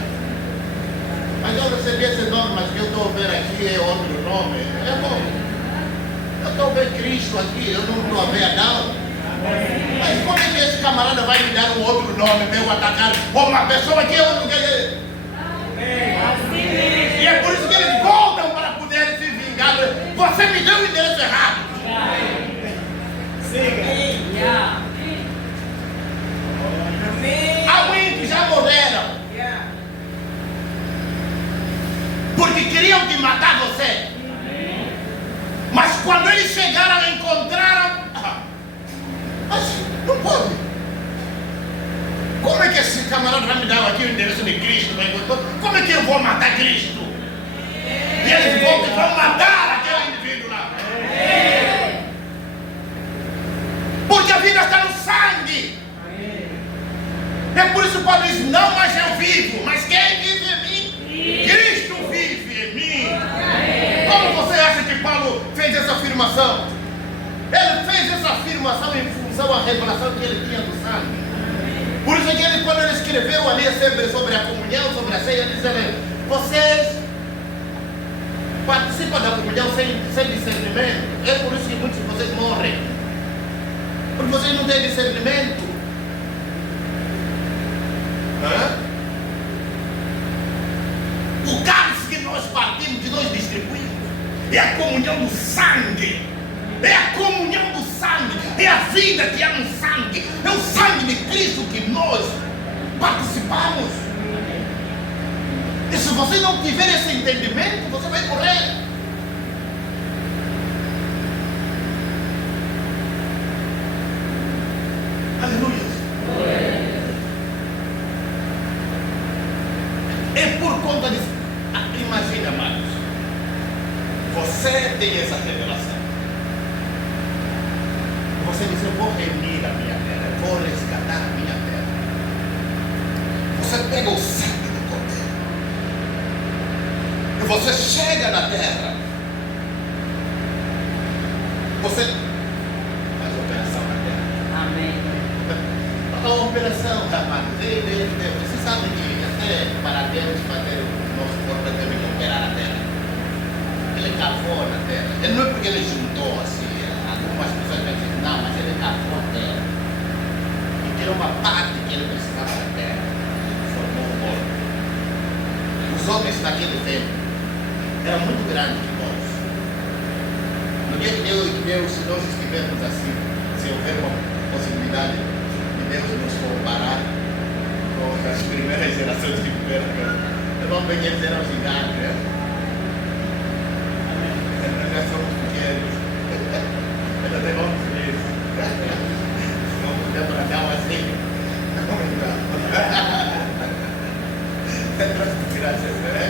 Mas eu recebi esse nome, mas que eu estou a ver aqui é outro nome. É bom. Eu estou a ver Cristo aqui, eu não estou a ver Adão. Mas como é que esse camarada vai me dar um outro nome, meu atacado? Ou uma pessoa que eu não quero. E é por isso que eles voltam para poder se vingar. Você me deu o endereço errado. Siga. Há muitos já morreram. Porque queriam te matar você. Mas quando eles chegaram, encontraram. Mas não pode. Como é que esse camarada vai me dar aqui o endereço de Cristo? Como é que eu vou matar Cristo? E eles vão matar aquele indivíduo lá. Porque a vida está no sangue. É por isso que Paulo diz: não mais eu vivo, mas quem vive em mim? Cristo vive em mim. Como você acha que Paulo fez essa afirmação? Ele fez essa afirmação em função da revelação que ele tinha do sangue. Por isso que ele, quando ele escreveu ali sempre sobre a comunhão, sobre a ceia, ele diz: vocês participam da comunhão sem discernimento. É por isso que muitos de vocês morrem. Porque vocês não têm discernimento. O cálice que nós partimos, que nós distribuímos, é a comunhão do sangue. É a comunhão do sangue. É a vida que há no sangue. É o sangue de Cristo que nós participamos. E se você não tiver esse entendimento, você vai morrer. Aleluia. É por conta disso. Imagina, amados, você tem essa revelação. Você diz: eu vou reunir a minha terra, eu vou resgatar a minha terra. Você pega o sangue do cordeiro e você chega na terra. Você faz operação na terra. Amém. A operação, amados, você sabe que até para Deus fazer o nosso corpo, ele teve que operar a terra. Ele cavou na terra. Ele não é porque ele juntou assim. Algumas pessoas vão dizer: não, mas ele cavou a terra. E era uma parte que ele precisava da terra. Ele formou um corpo. homens naquele tempo eram muito grandes que nós. No dia que Deus, se nós estivermos assim, se houver uma possibilidade de Deus nos comparar com as primeiras gerações que viveram, nós vamos ver que eles eram gigantes, né? Nós já somos pequenos. Nós até vamos ver isso. Não podemos andar assim. Não entrar. Graças, né?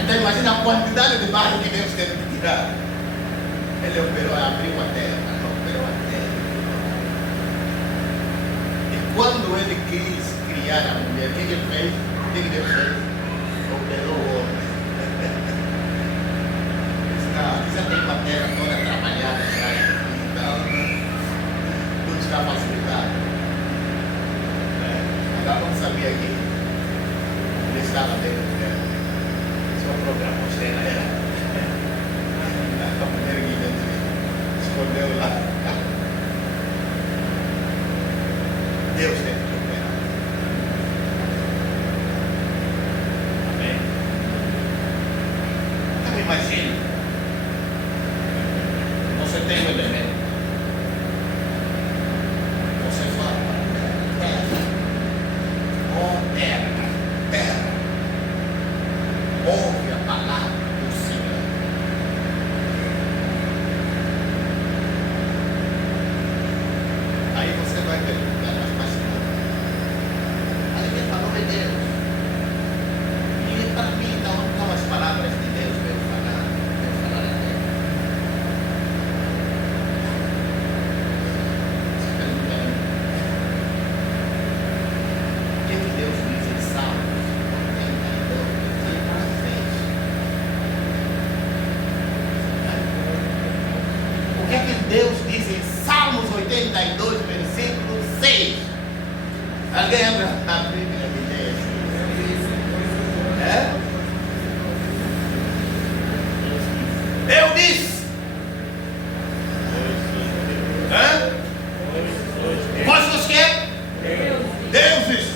Então imagina a quantidade de barro que Deus teve que tirar. Ele operou, abriu a terra, operou a terra. E quando ele quis criar a mulher, o que ele fez? O que Deus fez? Operou o homem. Já tem uma terra toda trabalhada já, então tudo está facilitado. Agora não sabia que ele estava dentro dela. Só programou cena era. A mulher que dentro escondeu lá. Deus tem que operar. Amém? Então imagine. Você tem um elemento. Você fala, terra. Oh, terra, terra. Ouve a palavra do Senhor. Aí você vai perguntar, mas pastor, aí ele falou de Deus. E para mim, então, não estão as palavras de Deus para eu falar a Deus. O que Deus diz em Salmos 82, versículo 6? O que Deus diz em Salmos 82, versículo 6? Alguém abre a Bíblia de Deus? É? Eu disse. Hã? Vós os quê? Deuses.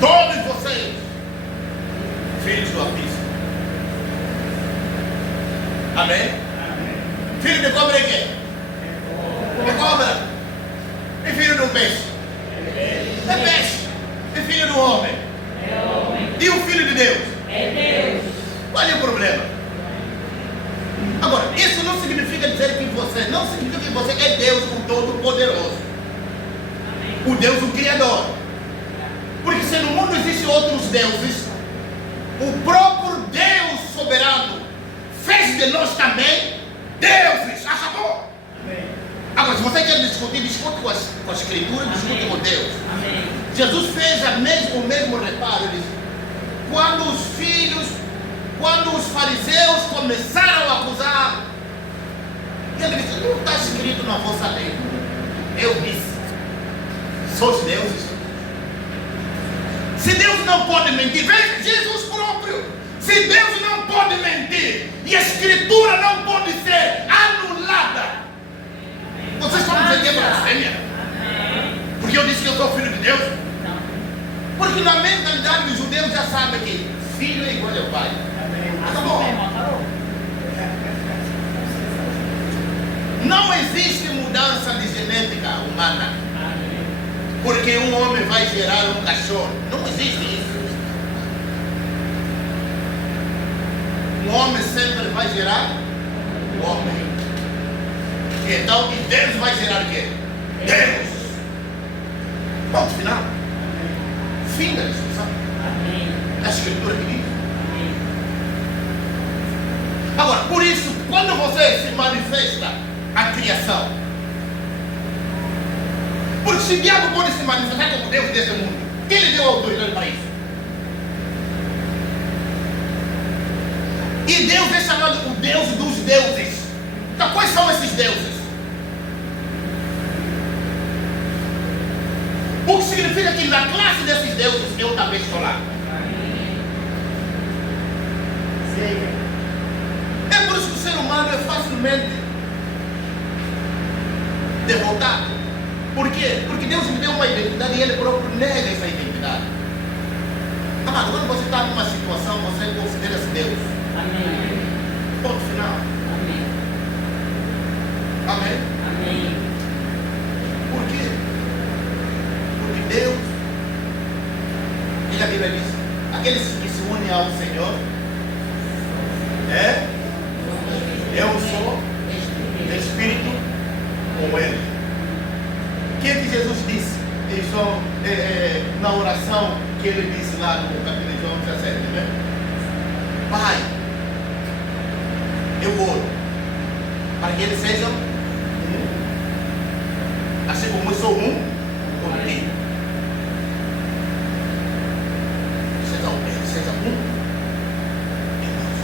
Todos vocês, filhos do abismo. Amém? Filho de cobra é quê? É cobra. E filho do peixe? É peixe. E filho do homem? E o filho de Deus? Qual é o problema? Agora, isso não significa dizer que você, não significa que você é Deus o Todo-Poderoso. O Deus o Criador. Porque se no mundo existem outros deuses, o próprio Deus soberano fez de nós também deuses. Acabou. Agora, se você quer discutir, discute com a Escritura, discute com Deus. Jesus fez o mesmo reparo. Ele disse, quando os fariseus começaram a acusar, ele disse, não está escrito na vossa lei. Eu disse, sois deuses. Se Deus não pode mentir, veja Jesus próprio. Se Deus não pode mentir e a Escritura não pode ser anulada, vocês estão dizendo que é blasfêmia? Porque eu disse que eu sou filho de Deus? Porque na mentalidade dos judeus já sabem que filho é igual ao pai. Acabou. Não existe mudança de genética humana. Porque um homem vai gerar um cachorro. Não existe isso. Um homem sempre vai gerar um homem. Então, e Deus vai gerar o quê? Deus. Ponto final. Fim da discussão. A Escritura que diz. Agora, por isso, quando você se manifesta a criação, porque se o diabo pode se manifestar como Deus desse mundo, quem lhe deu autoridade para isso? E Deus é chamado o Deus dos deuses. Então, quais são esses deuses? O que significa que na classe desses deuses eu também estou lá. É por isso que o ser humano é facilmente de voltar. Por quê? Porque Deus me deu uma identidade e Ele próprio nega essa identidade. Amado, quando você está numa situação, você considera-se Deus. Amém. Ponto final. Amém. Amém? Amém. Por quê? Porque Deus, e a Bíblia diz, aqueles que se unem ao Senhor, eu sou Espírito com Ele. O que é que Jesus disse na oração que Ele disse lá no capítulo de João 17, né? Pai, eu oro para que eles sejam um, assim como eu sou um contigo. Seja um em nós.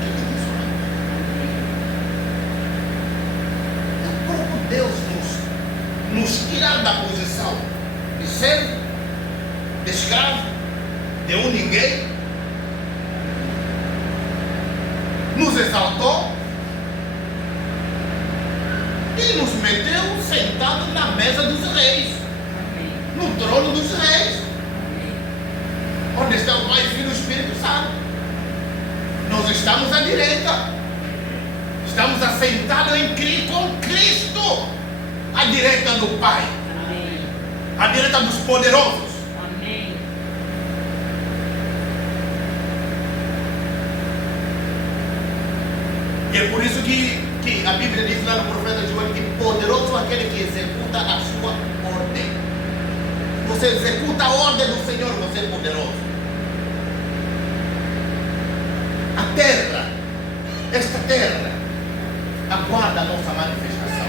Que isso, né? É o próprio Deus nos tirar da posição de servo, de escravo, de um ninguém, nos exaltou e nos meteu sentado na mesa dos reis, no trono dos reis, onde está o Pai, Filho e o Espírito Santo. Nós estamos à direita, estamos assentados com Cristo, à direita do Pai, à direita dos poderosos. Amém. E é por isso que a Bíblia diz lá no profeta Joel que poderoso é aquele que executa a sua ordem. Você executa a ordem do Senhor, você é poderoso. A terra, esta terra, aguarda a nossa manifestação.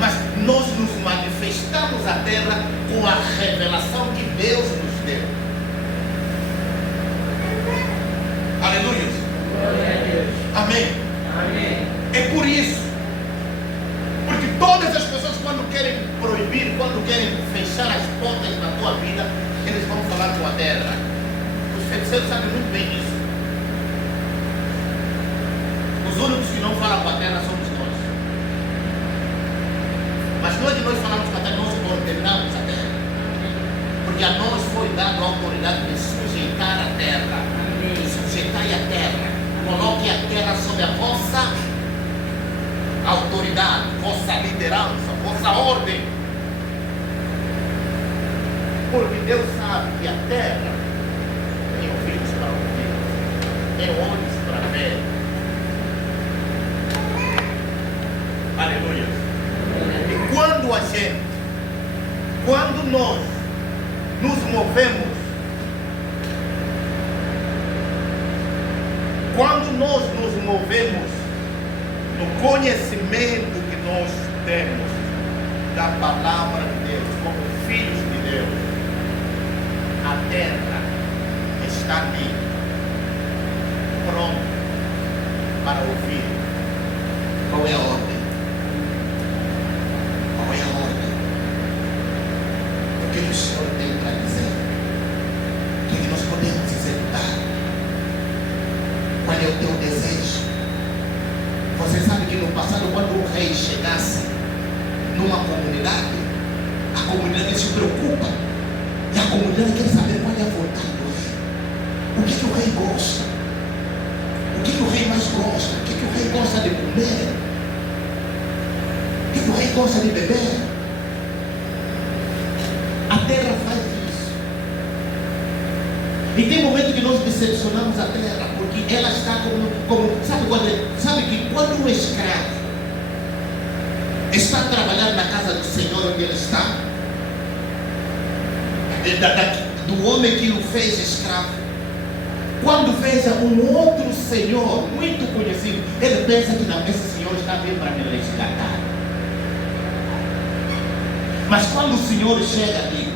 Mas nós nos manifestamos a terra com a revelação que Deus nos deu. Aleluia. Glória a Deus. Amém. Amém. É por isso. Porque todas as pessoas, quando querem proibir, quando querem fechar as portas da tua vida, eles vão falar com a terra. Os feiticeiros sabem muito bem disso. Os únicos que não falam com a terra somos nós. Mas não é que nós falamos com a terra, nós ordenamos a terra. Porque a nós foi dada a autoridade de sujeitar a terra. Sujeitai a terra. Coloque a terra sob a vossa autoridade, vossa liderança, vossa ordem. Porque Deus sabe que a terra tem ouvidos para ouvir, tem olhos para ver. Aleluia. E quando nós nos movemos, no conhecimento que nós temos da palavra de Deus, como filhos de Deus, a terra está ali, pronta para ouvir. Qual é a ordem? Qual é a ordem? O que o Senhor tem para dizer? O que nós podemos executar? Qual é o teu desejo? Você sabe que no passado, quando o rei chegasse numa comunidade, a comunidade se preocupa. E a comunidade quer saber qual é a vontade do rei. O que o rei gosta? O que o rei mais gosta? O que o rei gosta de comer? O que o rei gosta de beber? A terra faz isso. E tem momento que nós decepcionamos a terra, porque ela está como sabe que quando um escravo está trabalhando na casa do Senhor onde ele está, do homem que o fez escravo, quando veja um outro senhor muito conhecido, ele pensa que não, esse senhor está vindo para me resgatar. Mas quando o Senhor chega ali,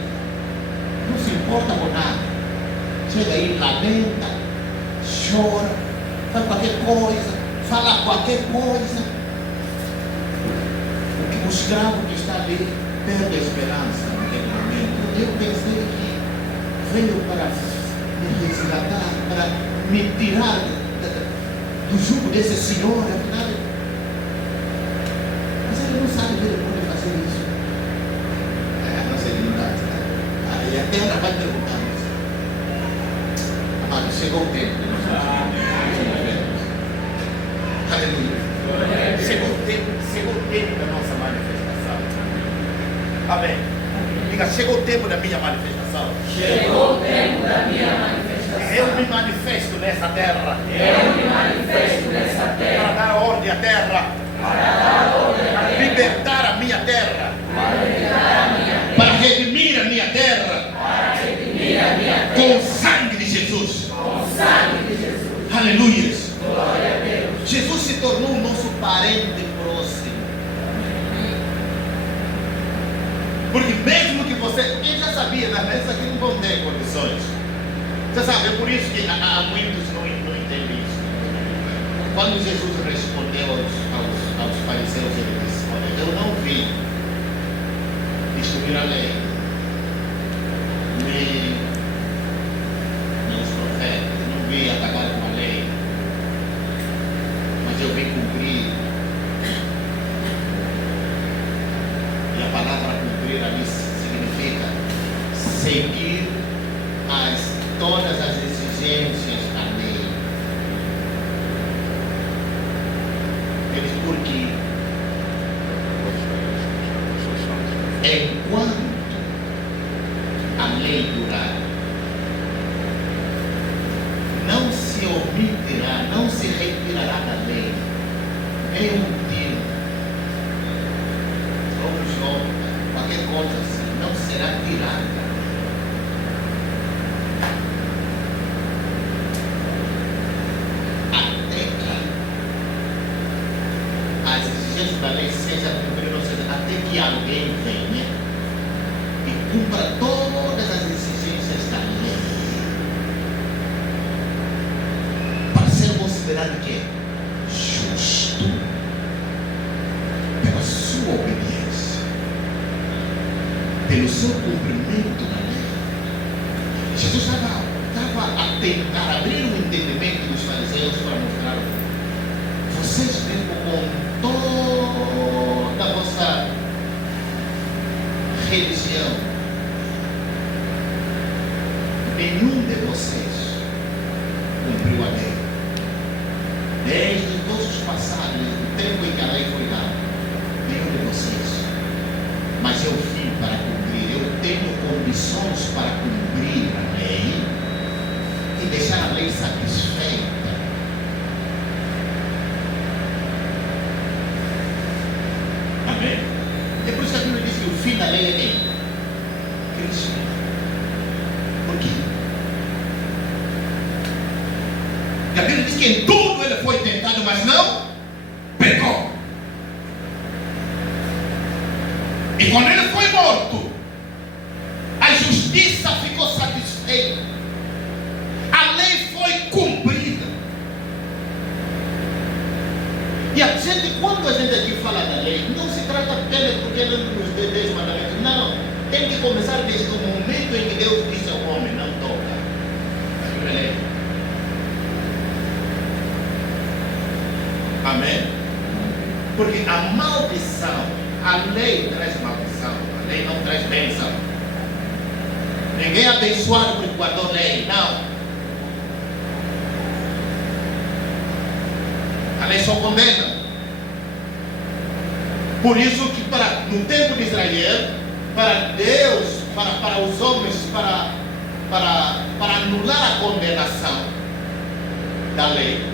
não se importa com nada, chega aí, lamenta, chora, faz qualquer coisa, fala qualquer coisa. O escravo que está ali perde a esperança naquele momento. Eu pensei que veio para me resgatar, para me tirar do jugo desse senhor, é verdade. Mas ele não sabe que ele pode fazer isso. Mas ele não dá. Aí a terra vai perguntar. Amado, chegou o tempo de nós. Aleluia. Chegou o tempo da nossa manifestação. Amém. Diga, chegou o tempo da minha manifestação. Chegou o tempo da minha manifestação. Eu me manifesto nessa terra. Eu me manifesto nessa Para terra. dar ordem à terra. Para libertar a minha terra. Para redimir a minha terra. Com o sangue de Jesus. Aleluia. Jesus se tornou o nosso parente próximo. Porque mesmo que você, ele já sabia, nas vezes aqui não vão ter condições. Você sabe, é por isso que há muitos não entendem isso. Quando Jesus respondeu aos fariseus, ele disse: olha, eu não vim destruir a lei, nem os profetas, não vim atacar com a lei, mas eu vim cumprir. E a palavra cumprir ali significa seguir todas as exigências da lei. Porque enquanto a lei durar, não se omitirá, não se retirará da lei nem um tiro, ou um jogo, qualquer coisa assim, não será tirada. Da lei seja cumprida, ou seja, até que alguém venha e cumpra todas as exigências da lei, para ser considerado que é justo pela sua obediência, pelo seu cumprimento da lei. Jesus estava a tentar abrir o entendimento dos fariseus para mostrar: vocês mesmo com toda a vossa religião, nenhum de vocês cumpriu a lei. Desde todos os passados, do tempo em que a lei foi dada, nenhum de vocês. Mas eu vim para cumprir, eu tenho condições para cumprir a lei e deixar a lei satisfeita. Amém? É por isso que a Bíblia diz que o fim da lei é quem? Cristo. Por quê? E a Bíblia diz que em tudo ele foi tentado, mas não pecou. E quando ele foi morto, a justiça ficou satisfeita. A lei foi cumprida. E a gente, quando a gente aqui fala da lei, não se trata apenas porque ele nos deu 10 mandamentos. Não, tem que começar desde o momento em que Deus disse ao homem: não toca. A lei. Amém? Porque a maldição, a lei traz maldição, a lei não traz bênção. Ninguém é abençoado porque guardou lei, não. A lei só condena. Por isso que no tempo de Israel, para Deus, para os homens, para anular a condenação da lei,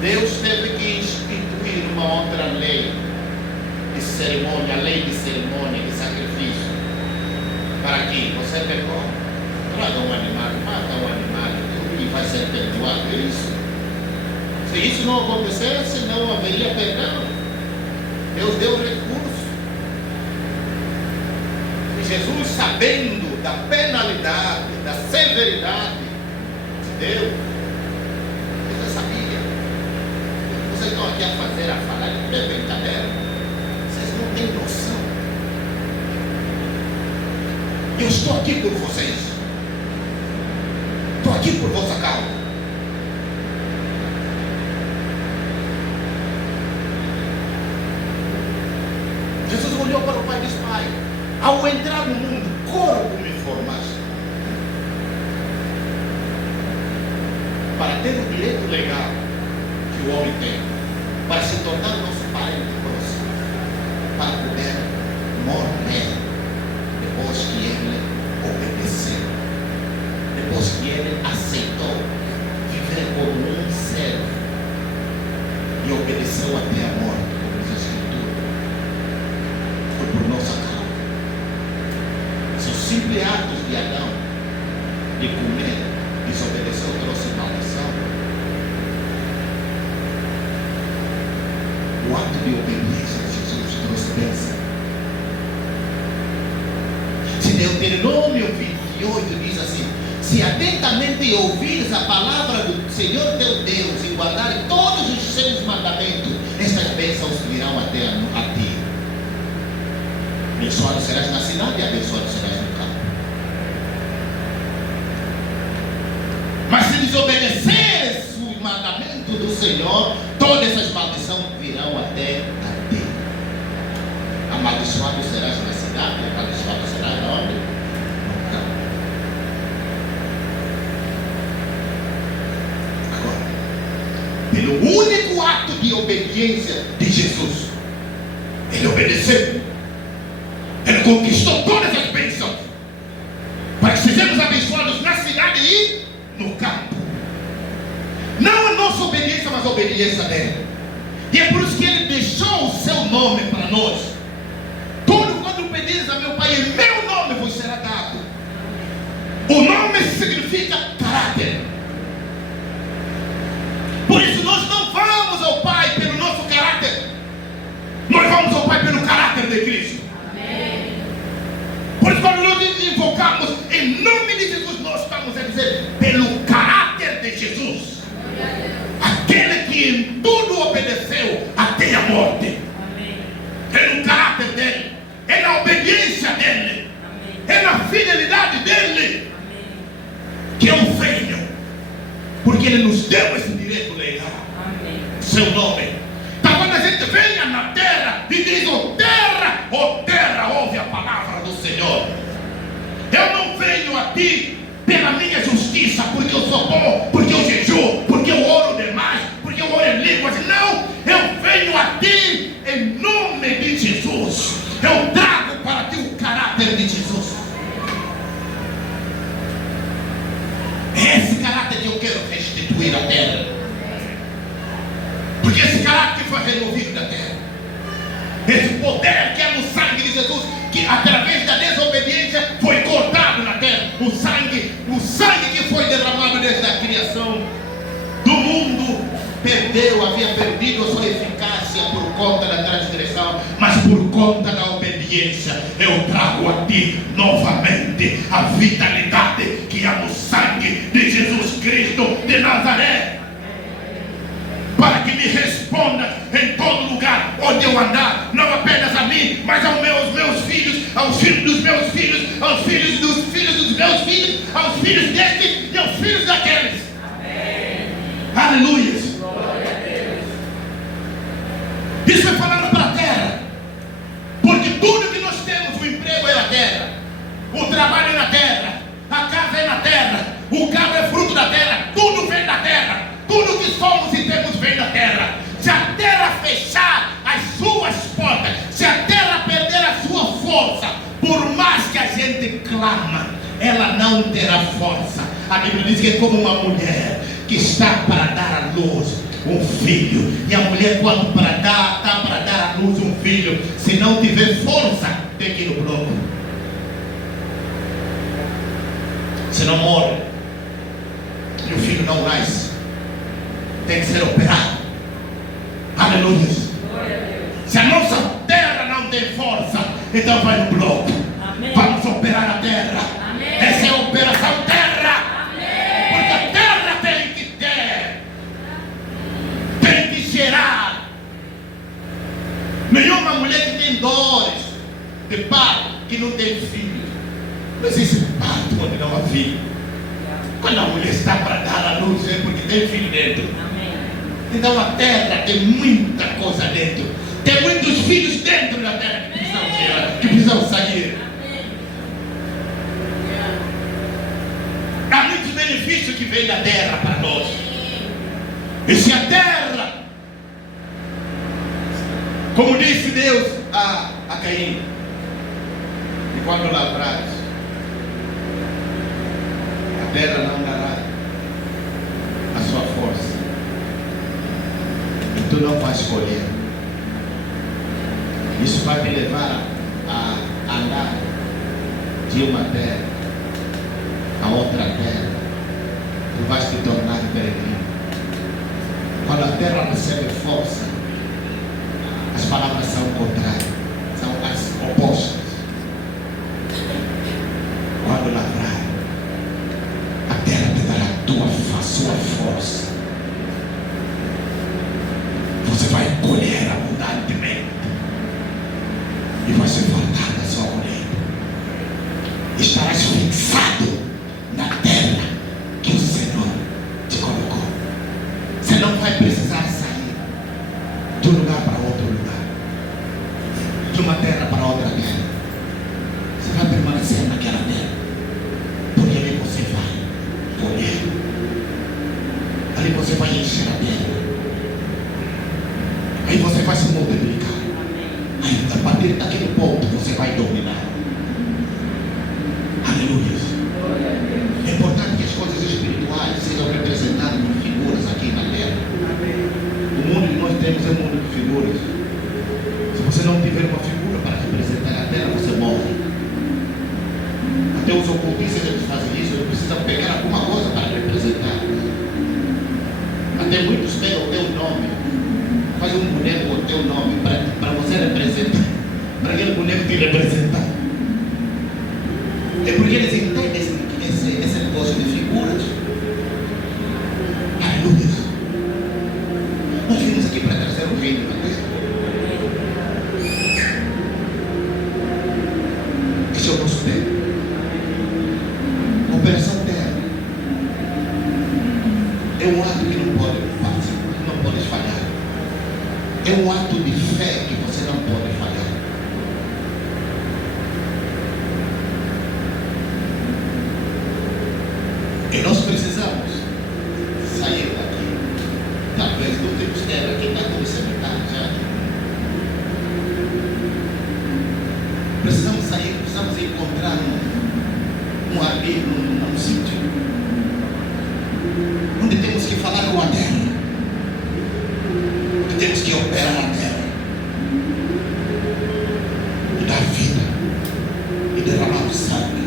Deus teve que instituir uma outra lei de cerimônia, a lei de cerimônia, de sacrifício. Para que você pecou, traga um animal, mata um animal e vai ser perdoado. É isso. Se isso não acontecesse, não haveria perdão. Deus deu recurso. E Jesus, sabendo da penalidade, da severidade de Deus, ele já sabia. Vocês estão aqui a falar de brincadeira. Vocês não têm noção. Eu estou aqui por vocês. Estou aqui por vossa causa. Ao entrar no mundo, corpo me formaste. Para ter o direito legal que o homem tem, para se tornar nosso parente próximo, para poder morrer depois que ele obedeceu, depois que ele aceitou viver como um servo e obedeceu até a morte, como diz a Escritura, foi por nossa causa. Seus simples atos de Adão de comer, desobedeceu, trouxe maldição. O ato de obediência de Jesus trouxe bênção. Se Deuteronômio 28 diz assim: se atentamente ouvires a palavra do Senhor teu Deus e guardares todos os seus mandamentos, estas bênçãos virão até a ti. Abençoado serás na cidade e abençoado serás no campo. Mas se desobedeceres o mandamento do Senhor, todas essas maldições virão até a ti. Amaldiçoado serás na cidade, amaldiçoado serás onde? No campo. Agora, pelo único ato de obediência de Jesus, ele obedeceu, ele conquistou todas as bênçãos, para que sejamos abençoados na cidade e no campo. Não a nossa obediência, mas a obediência dele. E é por isso que ele deixou o seu nome para nós. Tudo quando pedires a meu Pai, em meu nome vos será dado. O nome significa caráter. Por isso nós não vamos ao Pai pelo nosso caráter, nós vamos ao Pai pelo caráter de Cristo. Amém. Por isso quando nós invocamos em nome de Jesus, nós estamos a dizer pelo caráter de Jesus, aquele que em tudo obedeceu até a morte. Amém. É no caráter dele, é na obediência dele, é na fidelidade dele que eu venho, porque ele nos deu esse direito legal. Seu nome. Então quando a gente venha na terra e diz: oh terra, ouve a palavra do Senhor. Eu não venho a ti pela minha justiça, porque eu sou bom, porque eu jejuo, porque eu oro demais, porque eu oro em línguas. Não, eu venho a ti em nome de Jesus. Eu trago para ti o caráter de Jesus. É esse caráter que eu quero restituir à terra, porque esse caráter foi removido da terra. Esse poder que é no sangue de Jesus, que através da desobediência foi cortado na terra. O sangue que foi derramado desde a criação do mundo havia perdido a sua eficácia por conta da transgressão, mas por conta da obediência eu trago a ti novamente a vitalidade que há no sangue de Jesus Cristo de Nazaré, para que me responda em todo lugar onde eu andar, não apenas a mim, mas aos meus filhos, aos filhos dos meus filhos, aos filhos dos meus filhos, aos filhos destes e aos filhos daqueles. Amém. Aleluia. Glória a Deus. Isso é falando para a terra, porque tudo que nós temos, o emprego é na terra, o trabalho é na terra, a casa é na terra, o carro é fruto da terra, tudo vem da terra. Tudo que somos e temos vem da terra. Se a terra fechar as suas portas, se a terra perder a sua força, por mais que a gente clama, ela não terá força. A Bíblia diz que é como uma mulher que está para dar à luz um filho. E a mulher, quando está para dar à luz um filho, se não tiver força, tem que ir no bloco. Se não morre e o filho não nasce, tem que ser operado. Aleluia. Se a nossa terra não tem força, então vai no bloco. Amém. Vamos operar a terra. Amém. Essa é a operação terra. Amém. Porque a terra tem que ter, tem que gerar. Nenhuma mulher que tem dores de parto, que não tem filhos, não existe parto onde não há filho. Quando a mulher está para dar a luz, é porque tem filho dentro. Então a terra tem muita coisa dentro. Tem muitos filhos dentro da terra que precisam sair. isso que vem da terra para nós. E se a terra, como disse Deus a Caim, e quando lavrares, a terra não dará a sua força, e tu não vais colher. Isso vai te levar a andar de uma terra a outra terra. Tu vais te tornar peregrino. Quando a terra recebe força, as palavras são contrárias, são as opostas. Quando lavrar, a terra te dará a sua força. Você vai colher abundantemente e vai se fartar da sua colheita. Estarás fixado na terra que o Senhor te colocou. Você não vai precisar sair de um lugar para outro lugar, de uma terra para outra terra. Você vai permanecer naquela terra, porque ali você vai colher, ali você vai encher a terra, aí você vai se multiplicar. Aí, a partir daquele ponto você vai dominar. Aleluia. É importante que as coisas espirituais sejam representadas por figuras aqui na terra. O mundo que nós temos é um mundo de figuras. Se você não tiver uma figura para representar a terra, você morre. Até os ocultistas eles fazem isso, eles precisam pegar alguma coisa para representar. Até muitos pegam o teu nome, fazem um boneco com o teu nome para você representar, para aquele boneco te representar. É porque eles entendem esse negócio de figuras. Aleluia. Nós vimos aqui para trazer o reino da terra. Esse é o nosso tempo. Operação Terra é um ato que não pode participar, não pode falhar. É um ato de fé que você não pode falhar. E nós precisamos sair daqui. Talvez não temos terra que está começando já. Precisamos sair, precisamos encontrar um arbítrio, um sítio onde temos que falar com a terra, onde temos que operar a terra e dar vida e derramar o sangue.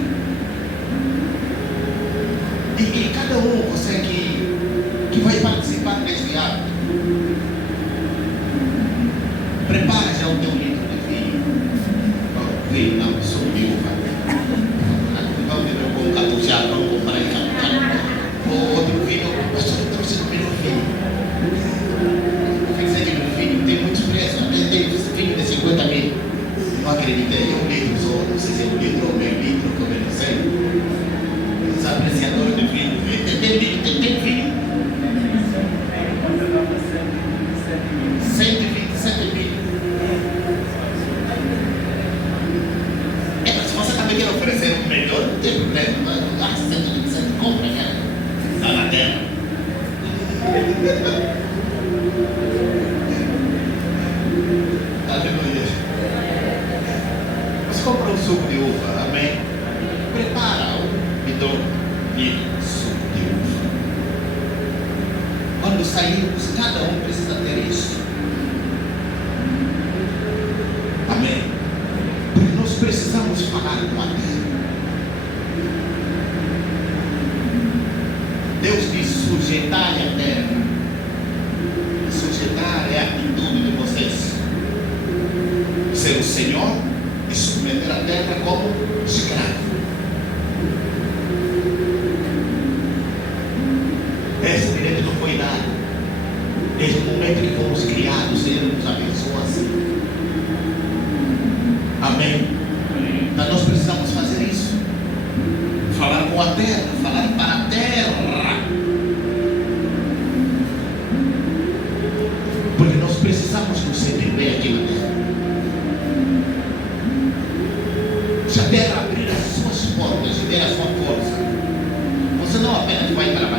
E cada um, você que vai participar desse ato, prepara já o teu litro de vinho. Vinho não, sou viúva. Vamos ver com um catuciado, vamos comprar em outro vinho. Pastor, eu trouxe o melhor vinho. Eu pensei que no vinho tem muitos preços. Tem vinho de 50 mil. Não acreditei, um litro só. Não sei se é um litro ou meio litro, como eu não sei. Os apreciadores de vinho. Tem vinho. 127 mil. Se você também quer oferecer um melhor, não tem problema. 127, compra, cara. Lá na terra. Aleluia. Você compra um suco de uva, amém? Prepara um bidão de suco de uva. Quando sairmos, cada um precisa ter isso. Amém? Porque nós precisamos falar com a terra. Deus diz: sujeitar a terra. Sujeitar é a atitude de vocês. Ser o Senhor e submeter a terra como escravo. Esse direito não foi dado. Desde o momento que fomos criados, Ele nos abençoou assim. Amém? Então nós precisamos fazer isso. Falar com a terra, falar para a terra. Porque nós precisamos nos sentir bem aqui na terra. Se a terra abrir as suas portas e der a sua força, você não apenas vai trabalhar.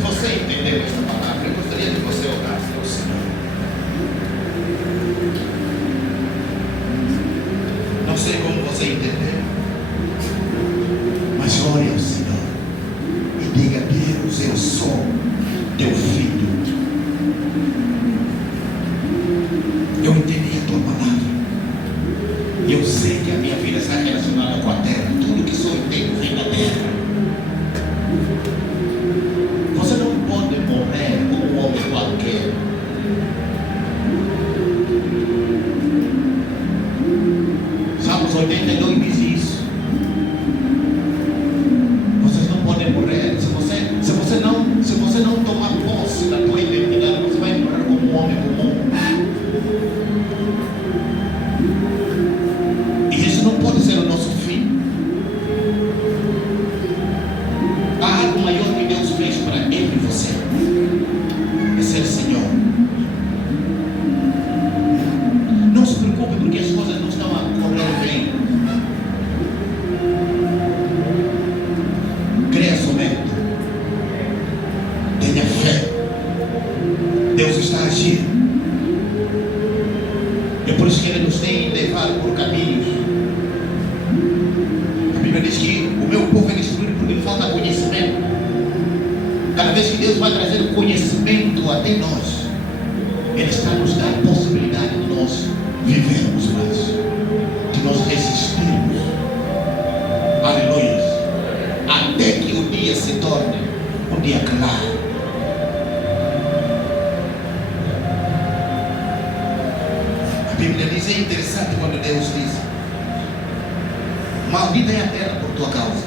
você entendeu esta palavra, eu gostaria que você orasse ao Senhor. Não sei como você entendeu, mas ore ao Senhor e diga: Deus, eu sou teu filho. Eu entendi a tua palavra. Eu sei que a minha vida está relacionada com a terra. Tudo que sou e tenho vem da terra. Você não pode morrer como um homem qualquer. Salmos 82 diz isso. Vocês não podem morrer. Se você não tomar posse da tua identidade, você vai morrer como um homem comum. E isso não pode ser o nosso fim. Há algo maior que Deus fez para eu e você. É ser Senhor. Não se preocupe porque as coisas não estão a correr bem. Creia somente. Tenha fé. Deus está agindo. É por isso que Ele nos tem levado por caminhos. A Bíblia diz que o meu povo é destruído porque lhe falta conhecimento. Cada vez que Deus vai trazer o conhecimento até nós, Ele está nos dando a possibilidade de nós vivermos mais, de nós resistirmos. Aleluia. Até que o dia se torne um dia claro. A Bíblia diz, é interessante quando Deus diz: maldita é a terra por tua causa.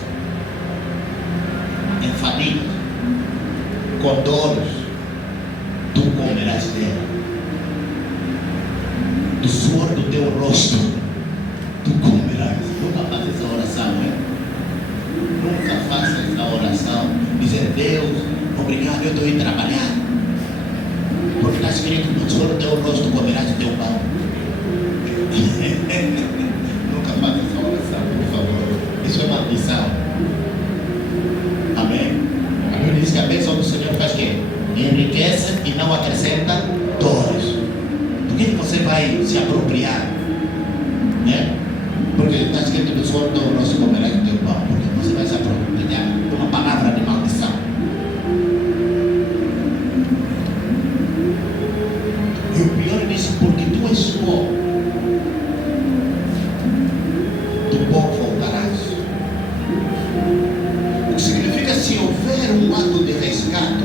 Em família, com dores, tu comerás dela. Do suor do teu rosto, tu comerás. Nunca faça essa oração, né? Nunca faça essa oração. Dizer: Deus, obrigado, eu estou indo trabalhar. Porque está escrito: do suor do teu rosto comerás o teu pão. Nunca faça essa oração, por favor. Isso é maldição. Amém? A Bíblia diz que a bênção do Senhor faz o quê? Enriquece e não acrescenta dores. Por que você vai se apropriar? Né? Porque está escrito: do suor do teu rosto comerás o teu pão. Porque você vai se apropriar de uma palavra de maldição. E o pior é isso: porque tu és pó, do pó voltarás. O que significa, se houver um ato de resgate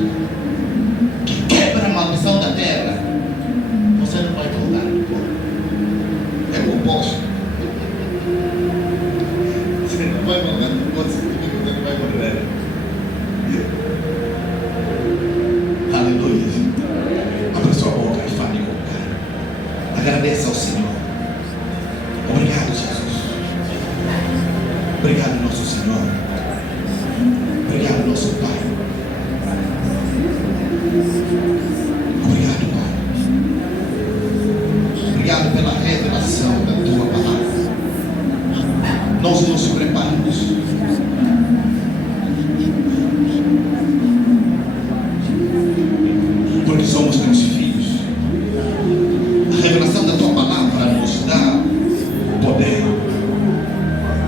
que quebra a maldição da terra, você não vai voltar do pó. É o oposto. Você não vai voltar do pó, significa que você não vai morrer. Aleluia. Abra sua boca e fale com o Pai. Agradeça ao Senhor. Obrigado, Jesus. Obrigado, nosso Senhor. Obrigado, nosso Pai. Obrigado, Pai. Obrigado pela revelação da tua palavra. Nós nos preparamos. Porque somos teus filhos. A revelação da tua palavra nos dá poder.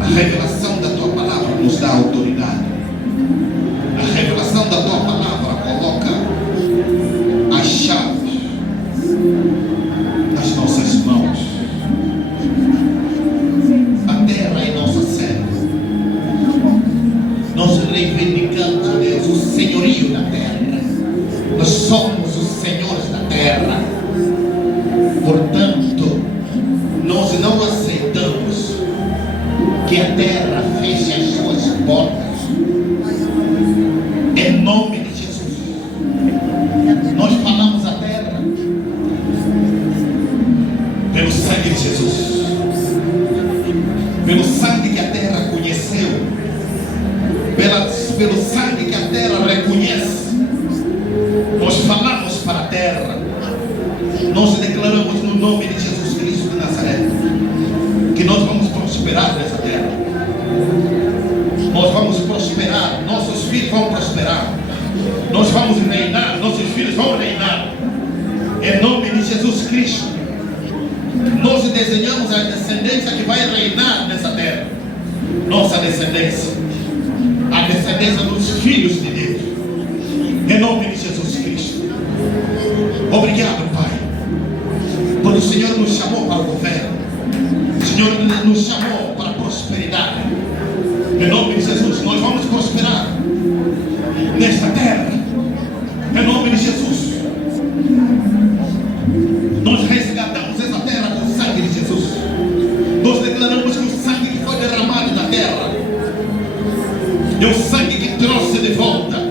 A revelação da tua palavra nos dá autoridade. A revelação da tua palavra coloca as chaves nas nossas mãos. A terra é nossa serva. Nós reivindicamos, ó Deus, o senhorio da terra. Nós somos os senhores da terra. Portanto, nós não aceitamos que a terra feche as suas portas. Em nome de Jesus, nós falamos a terra pelo sangue de Jesus, pelo sangue que a terra conheceu, pelo sangue que a terra reconhece. Nós falamos para a terra. Nós declaramos no nome de Jesus Cristo de Nazaré que nós vamos prosperar nessa terra. vamos reinar, nossos filhos vão reinar. Em nome de Jesus Cristo. Nós desenhamos a descendência que vai reinar nessa terra. Nossa descendência. A descendência dos filhos de Deus. Em nome de Jesus Cristo. Obrigado, Pai. Porque o Senhor nos chamou para o governo. O Senhor nos chamou para a prosperidade. Em nome de Jesus, nós vamos prosperar nesta terra. Em nome de Jesus. Nós resgatamos essa terra com o sangue de Jesus. Nós declaramos que o sangue que foi derramado na terra é o sangue que trouxe de volta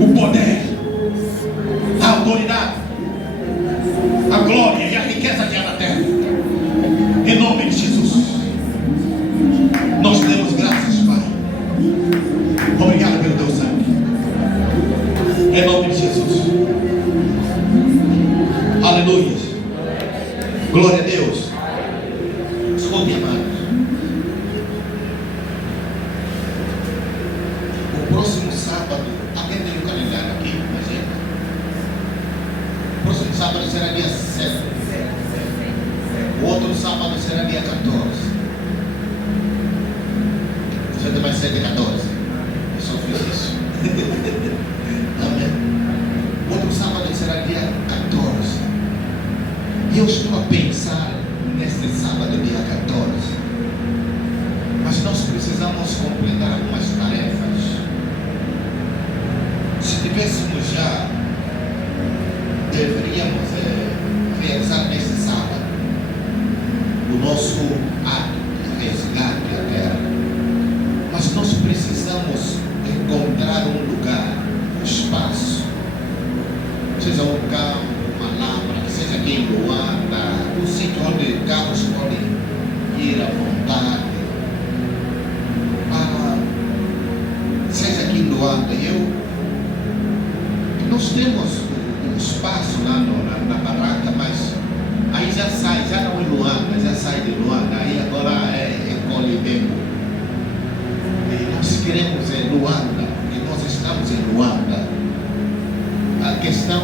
o poder, a autoridade, a glória e a riqueza que há na terra. Em nome de Jesus. Nós damos graças, Pai. Obrigado pelo teu sangue. Em nome de Jesus. Aleluia. Glória a Deus. Escute, amados. O próximo sábado, alguém tem um calendário aqui, imagina. O próximo sábado será dia 7. O outro sábado será dia 14. Você vai ser dia 14. Eu só fiz isso. Amém. O outro sábado será dia 14. E eu estou a pensar neste sábado, dia 14. Mas nós precisamos completar algumas tarefas. Se tivéssemos já, deveríamos realizar neste sábado o nosso ato de resgate à terra. Mas nós precisamos encontrar um lugar, um espaço, seja um campo, uma lavra, que seja aqui em Luanda, um sítio onde carros podem ir à vontade, seja aqui em Luanda. Nós temos um espaço lá na barraca, mas aí já sai, já não é Luanda, já sai de Luanda, aí agora é Colibembo. E nós queremos Luanda, porque nós estamos em Luanda. A questão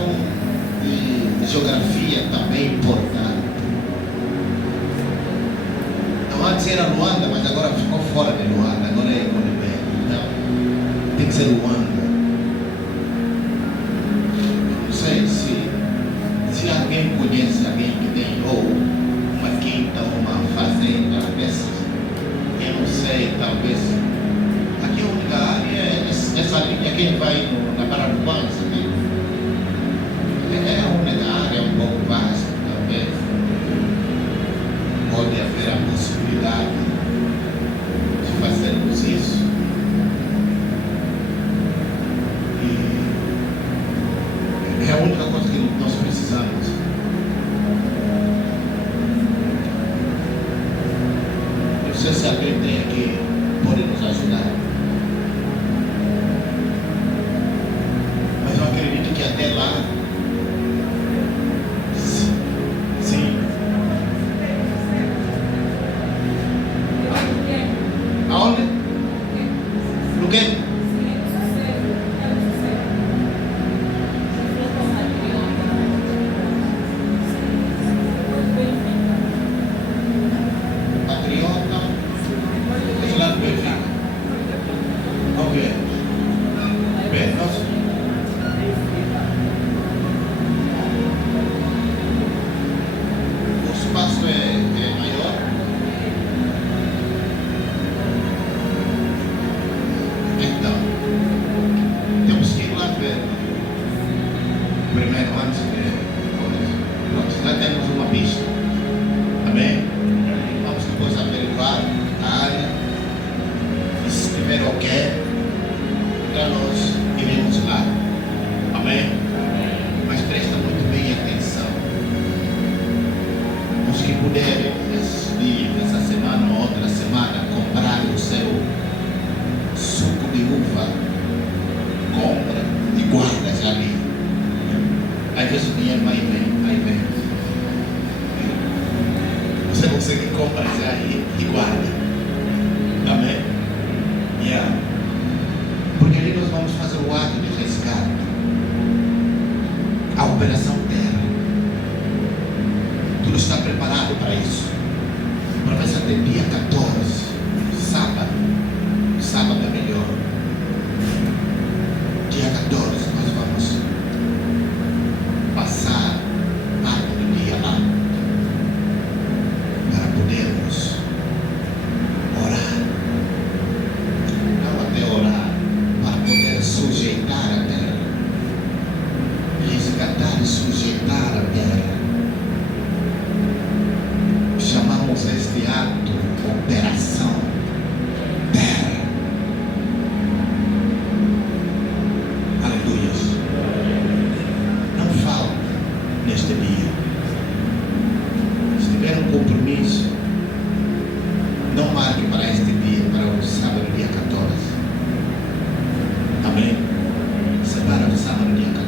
de geografia também é importante. Então antes era Luanda, mas agora ficou fora de Luanda, agora é Colibembo. Então tem que ser Luanda. Se alguém conhece alguém que tem ou uma quinta ou uma fazenda dessas, eu não sei, talvez aqui a única área é essa linha que vai na Paraguai, sabe? É a única área, um pouco vasta, talvez pode haver a possibilidade de fazermos isso. É a única coisa que nós precisamos. Não sei se alguém tem aqui, pode nos ajudar. Mas eu acredito que até lá, sim. Aonde? No quê? Porque ali nós vamos fazer o ato de resgate. Operação Terra. Tudo está preparado para isso. Para ver até dia 14, sábado. Sábado é melhor. Dia 14 nós vamos passar parte do dia lá para podermos orar. Não até orar, para poder sujeitar a terra. Resgatar e sujeitar a terra. Chamamos este ato Operação Terra. Aleluia. Não falta neste dia. Se tiver um compromisso, não marque para este dia, para o sábado, dia 14. Amém? Separa o sábado, dia 14.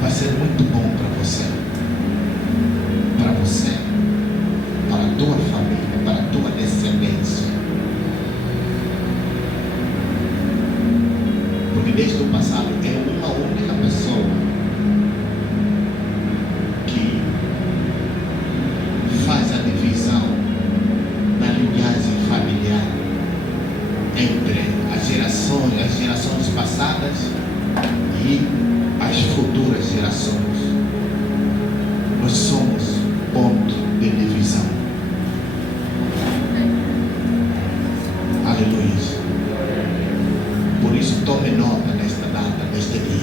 Vai ser muito bom para você. Para você, para a tua família, para a tua descendência. Porque desde o passado é uma única pessoa que faz a divisão da linhagem familiar entre as gerações passadas e as futuras gerações. Nós somos ponto de divisão. Aleluia. Por isso tome nota nesta data, neste dia.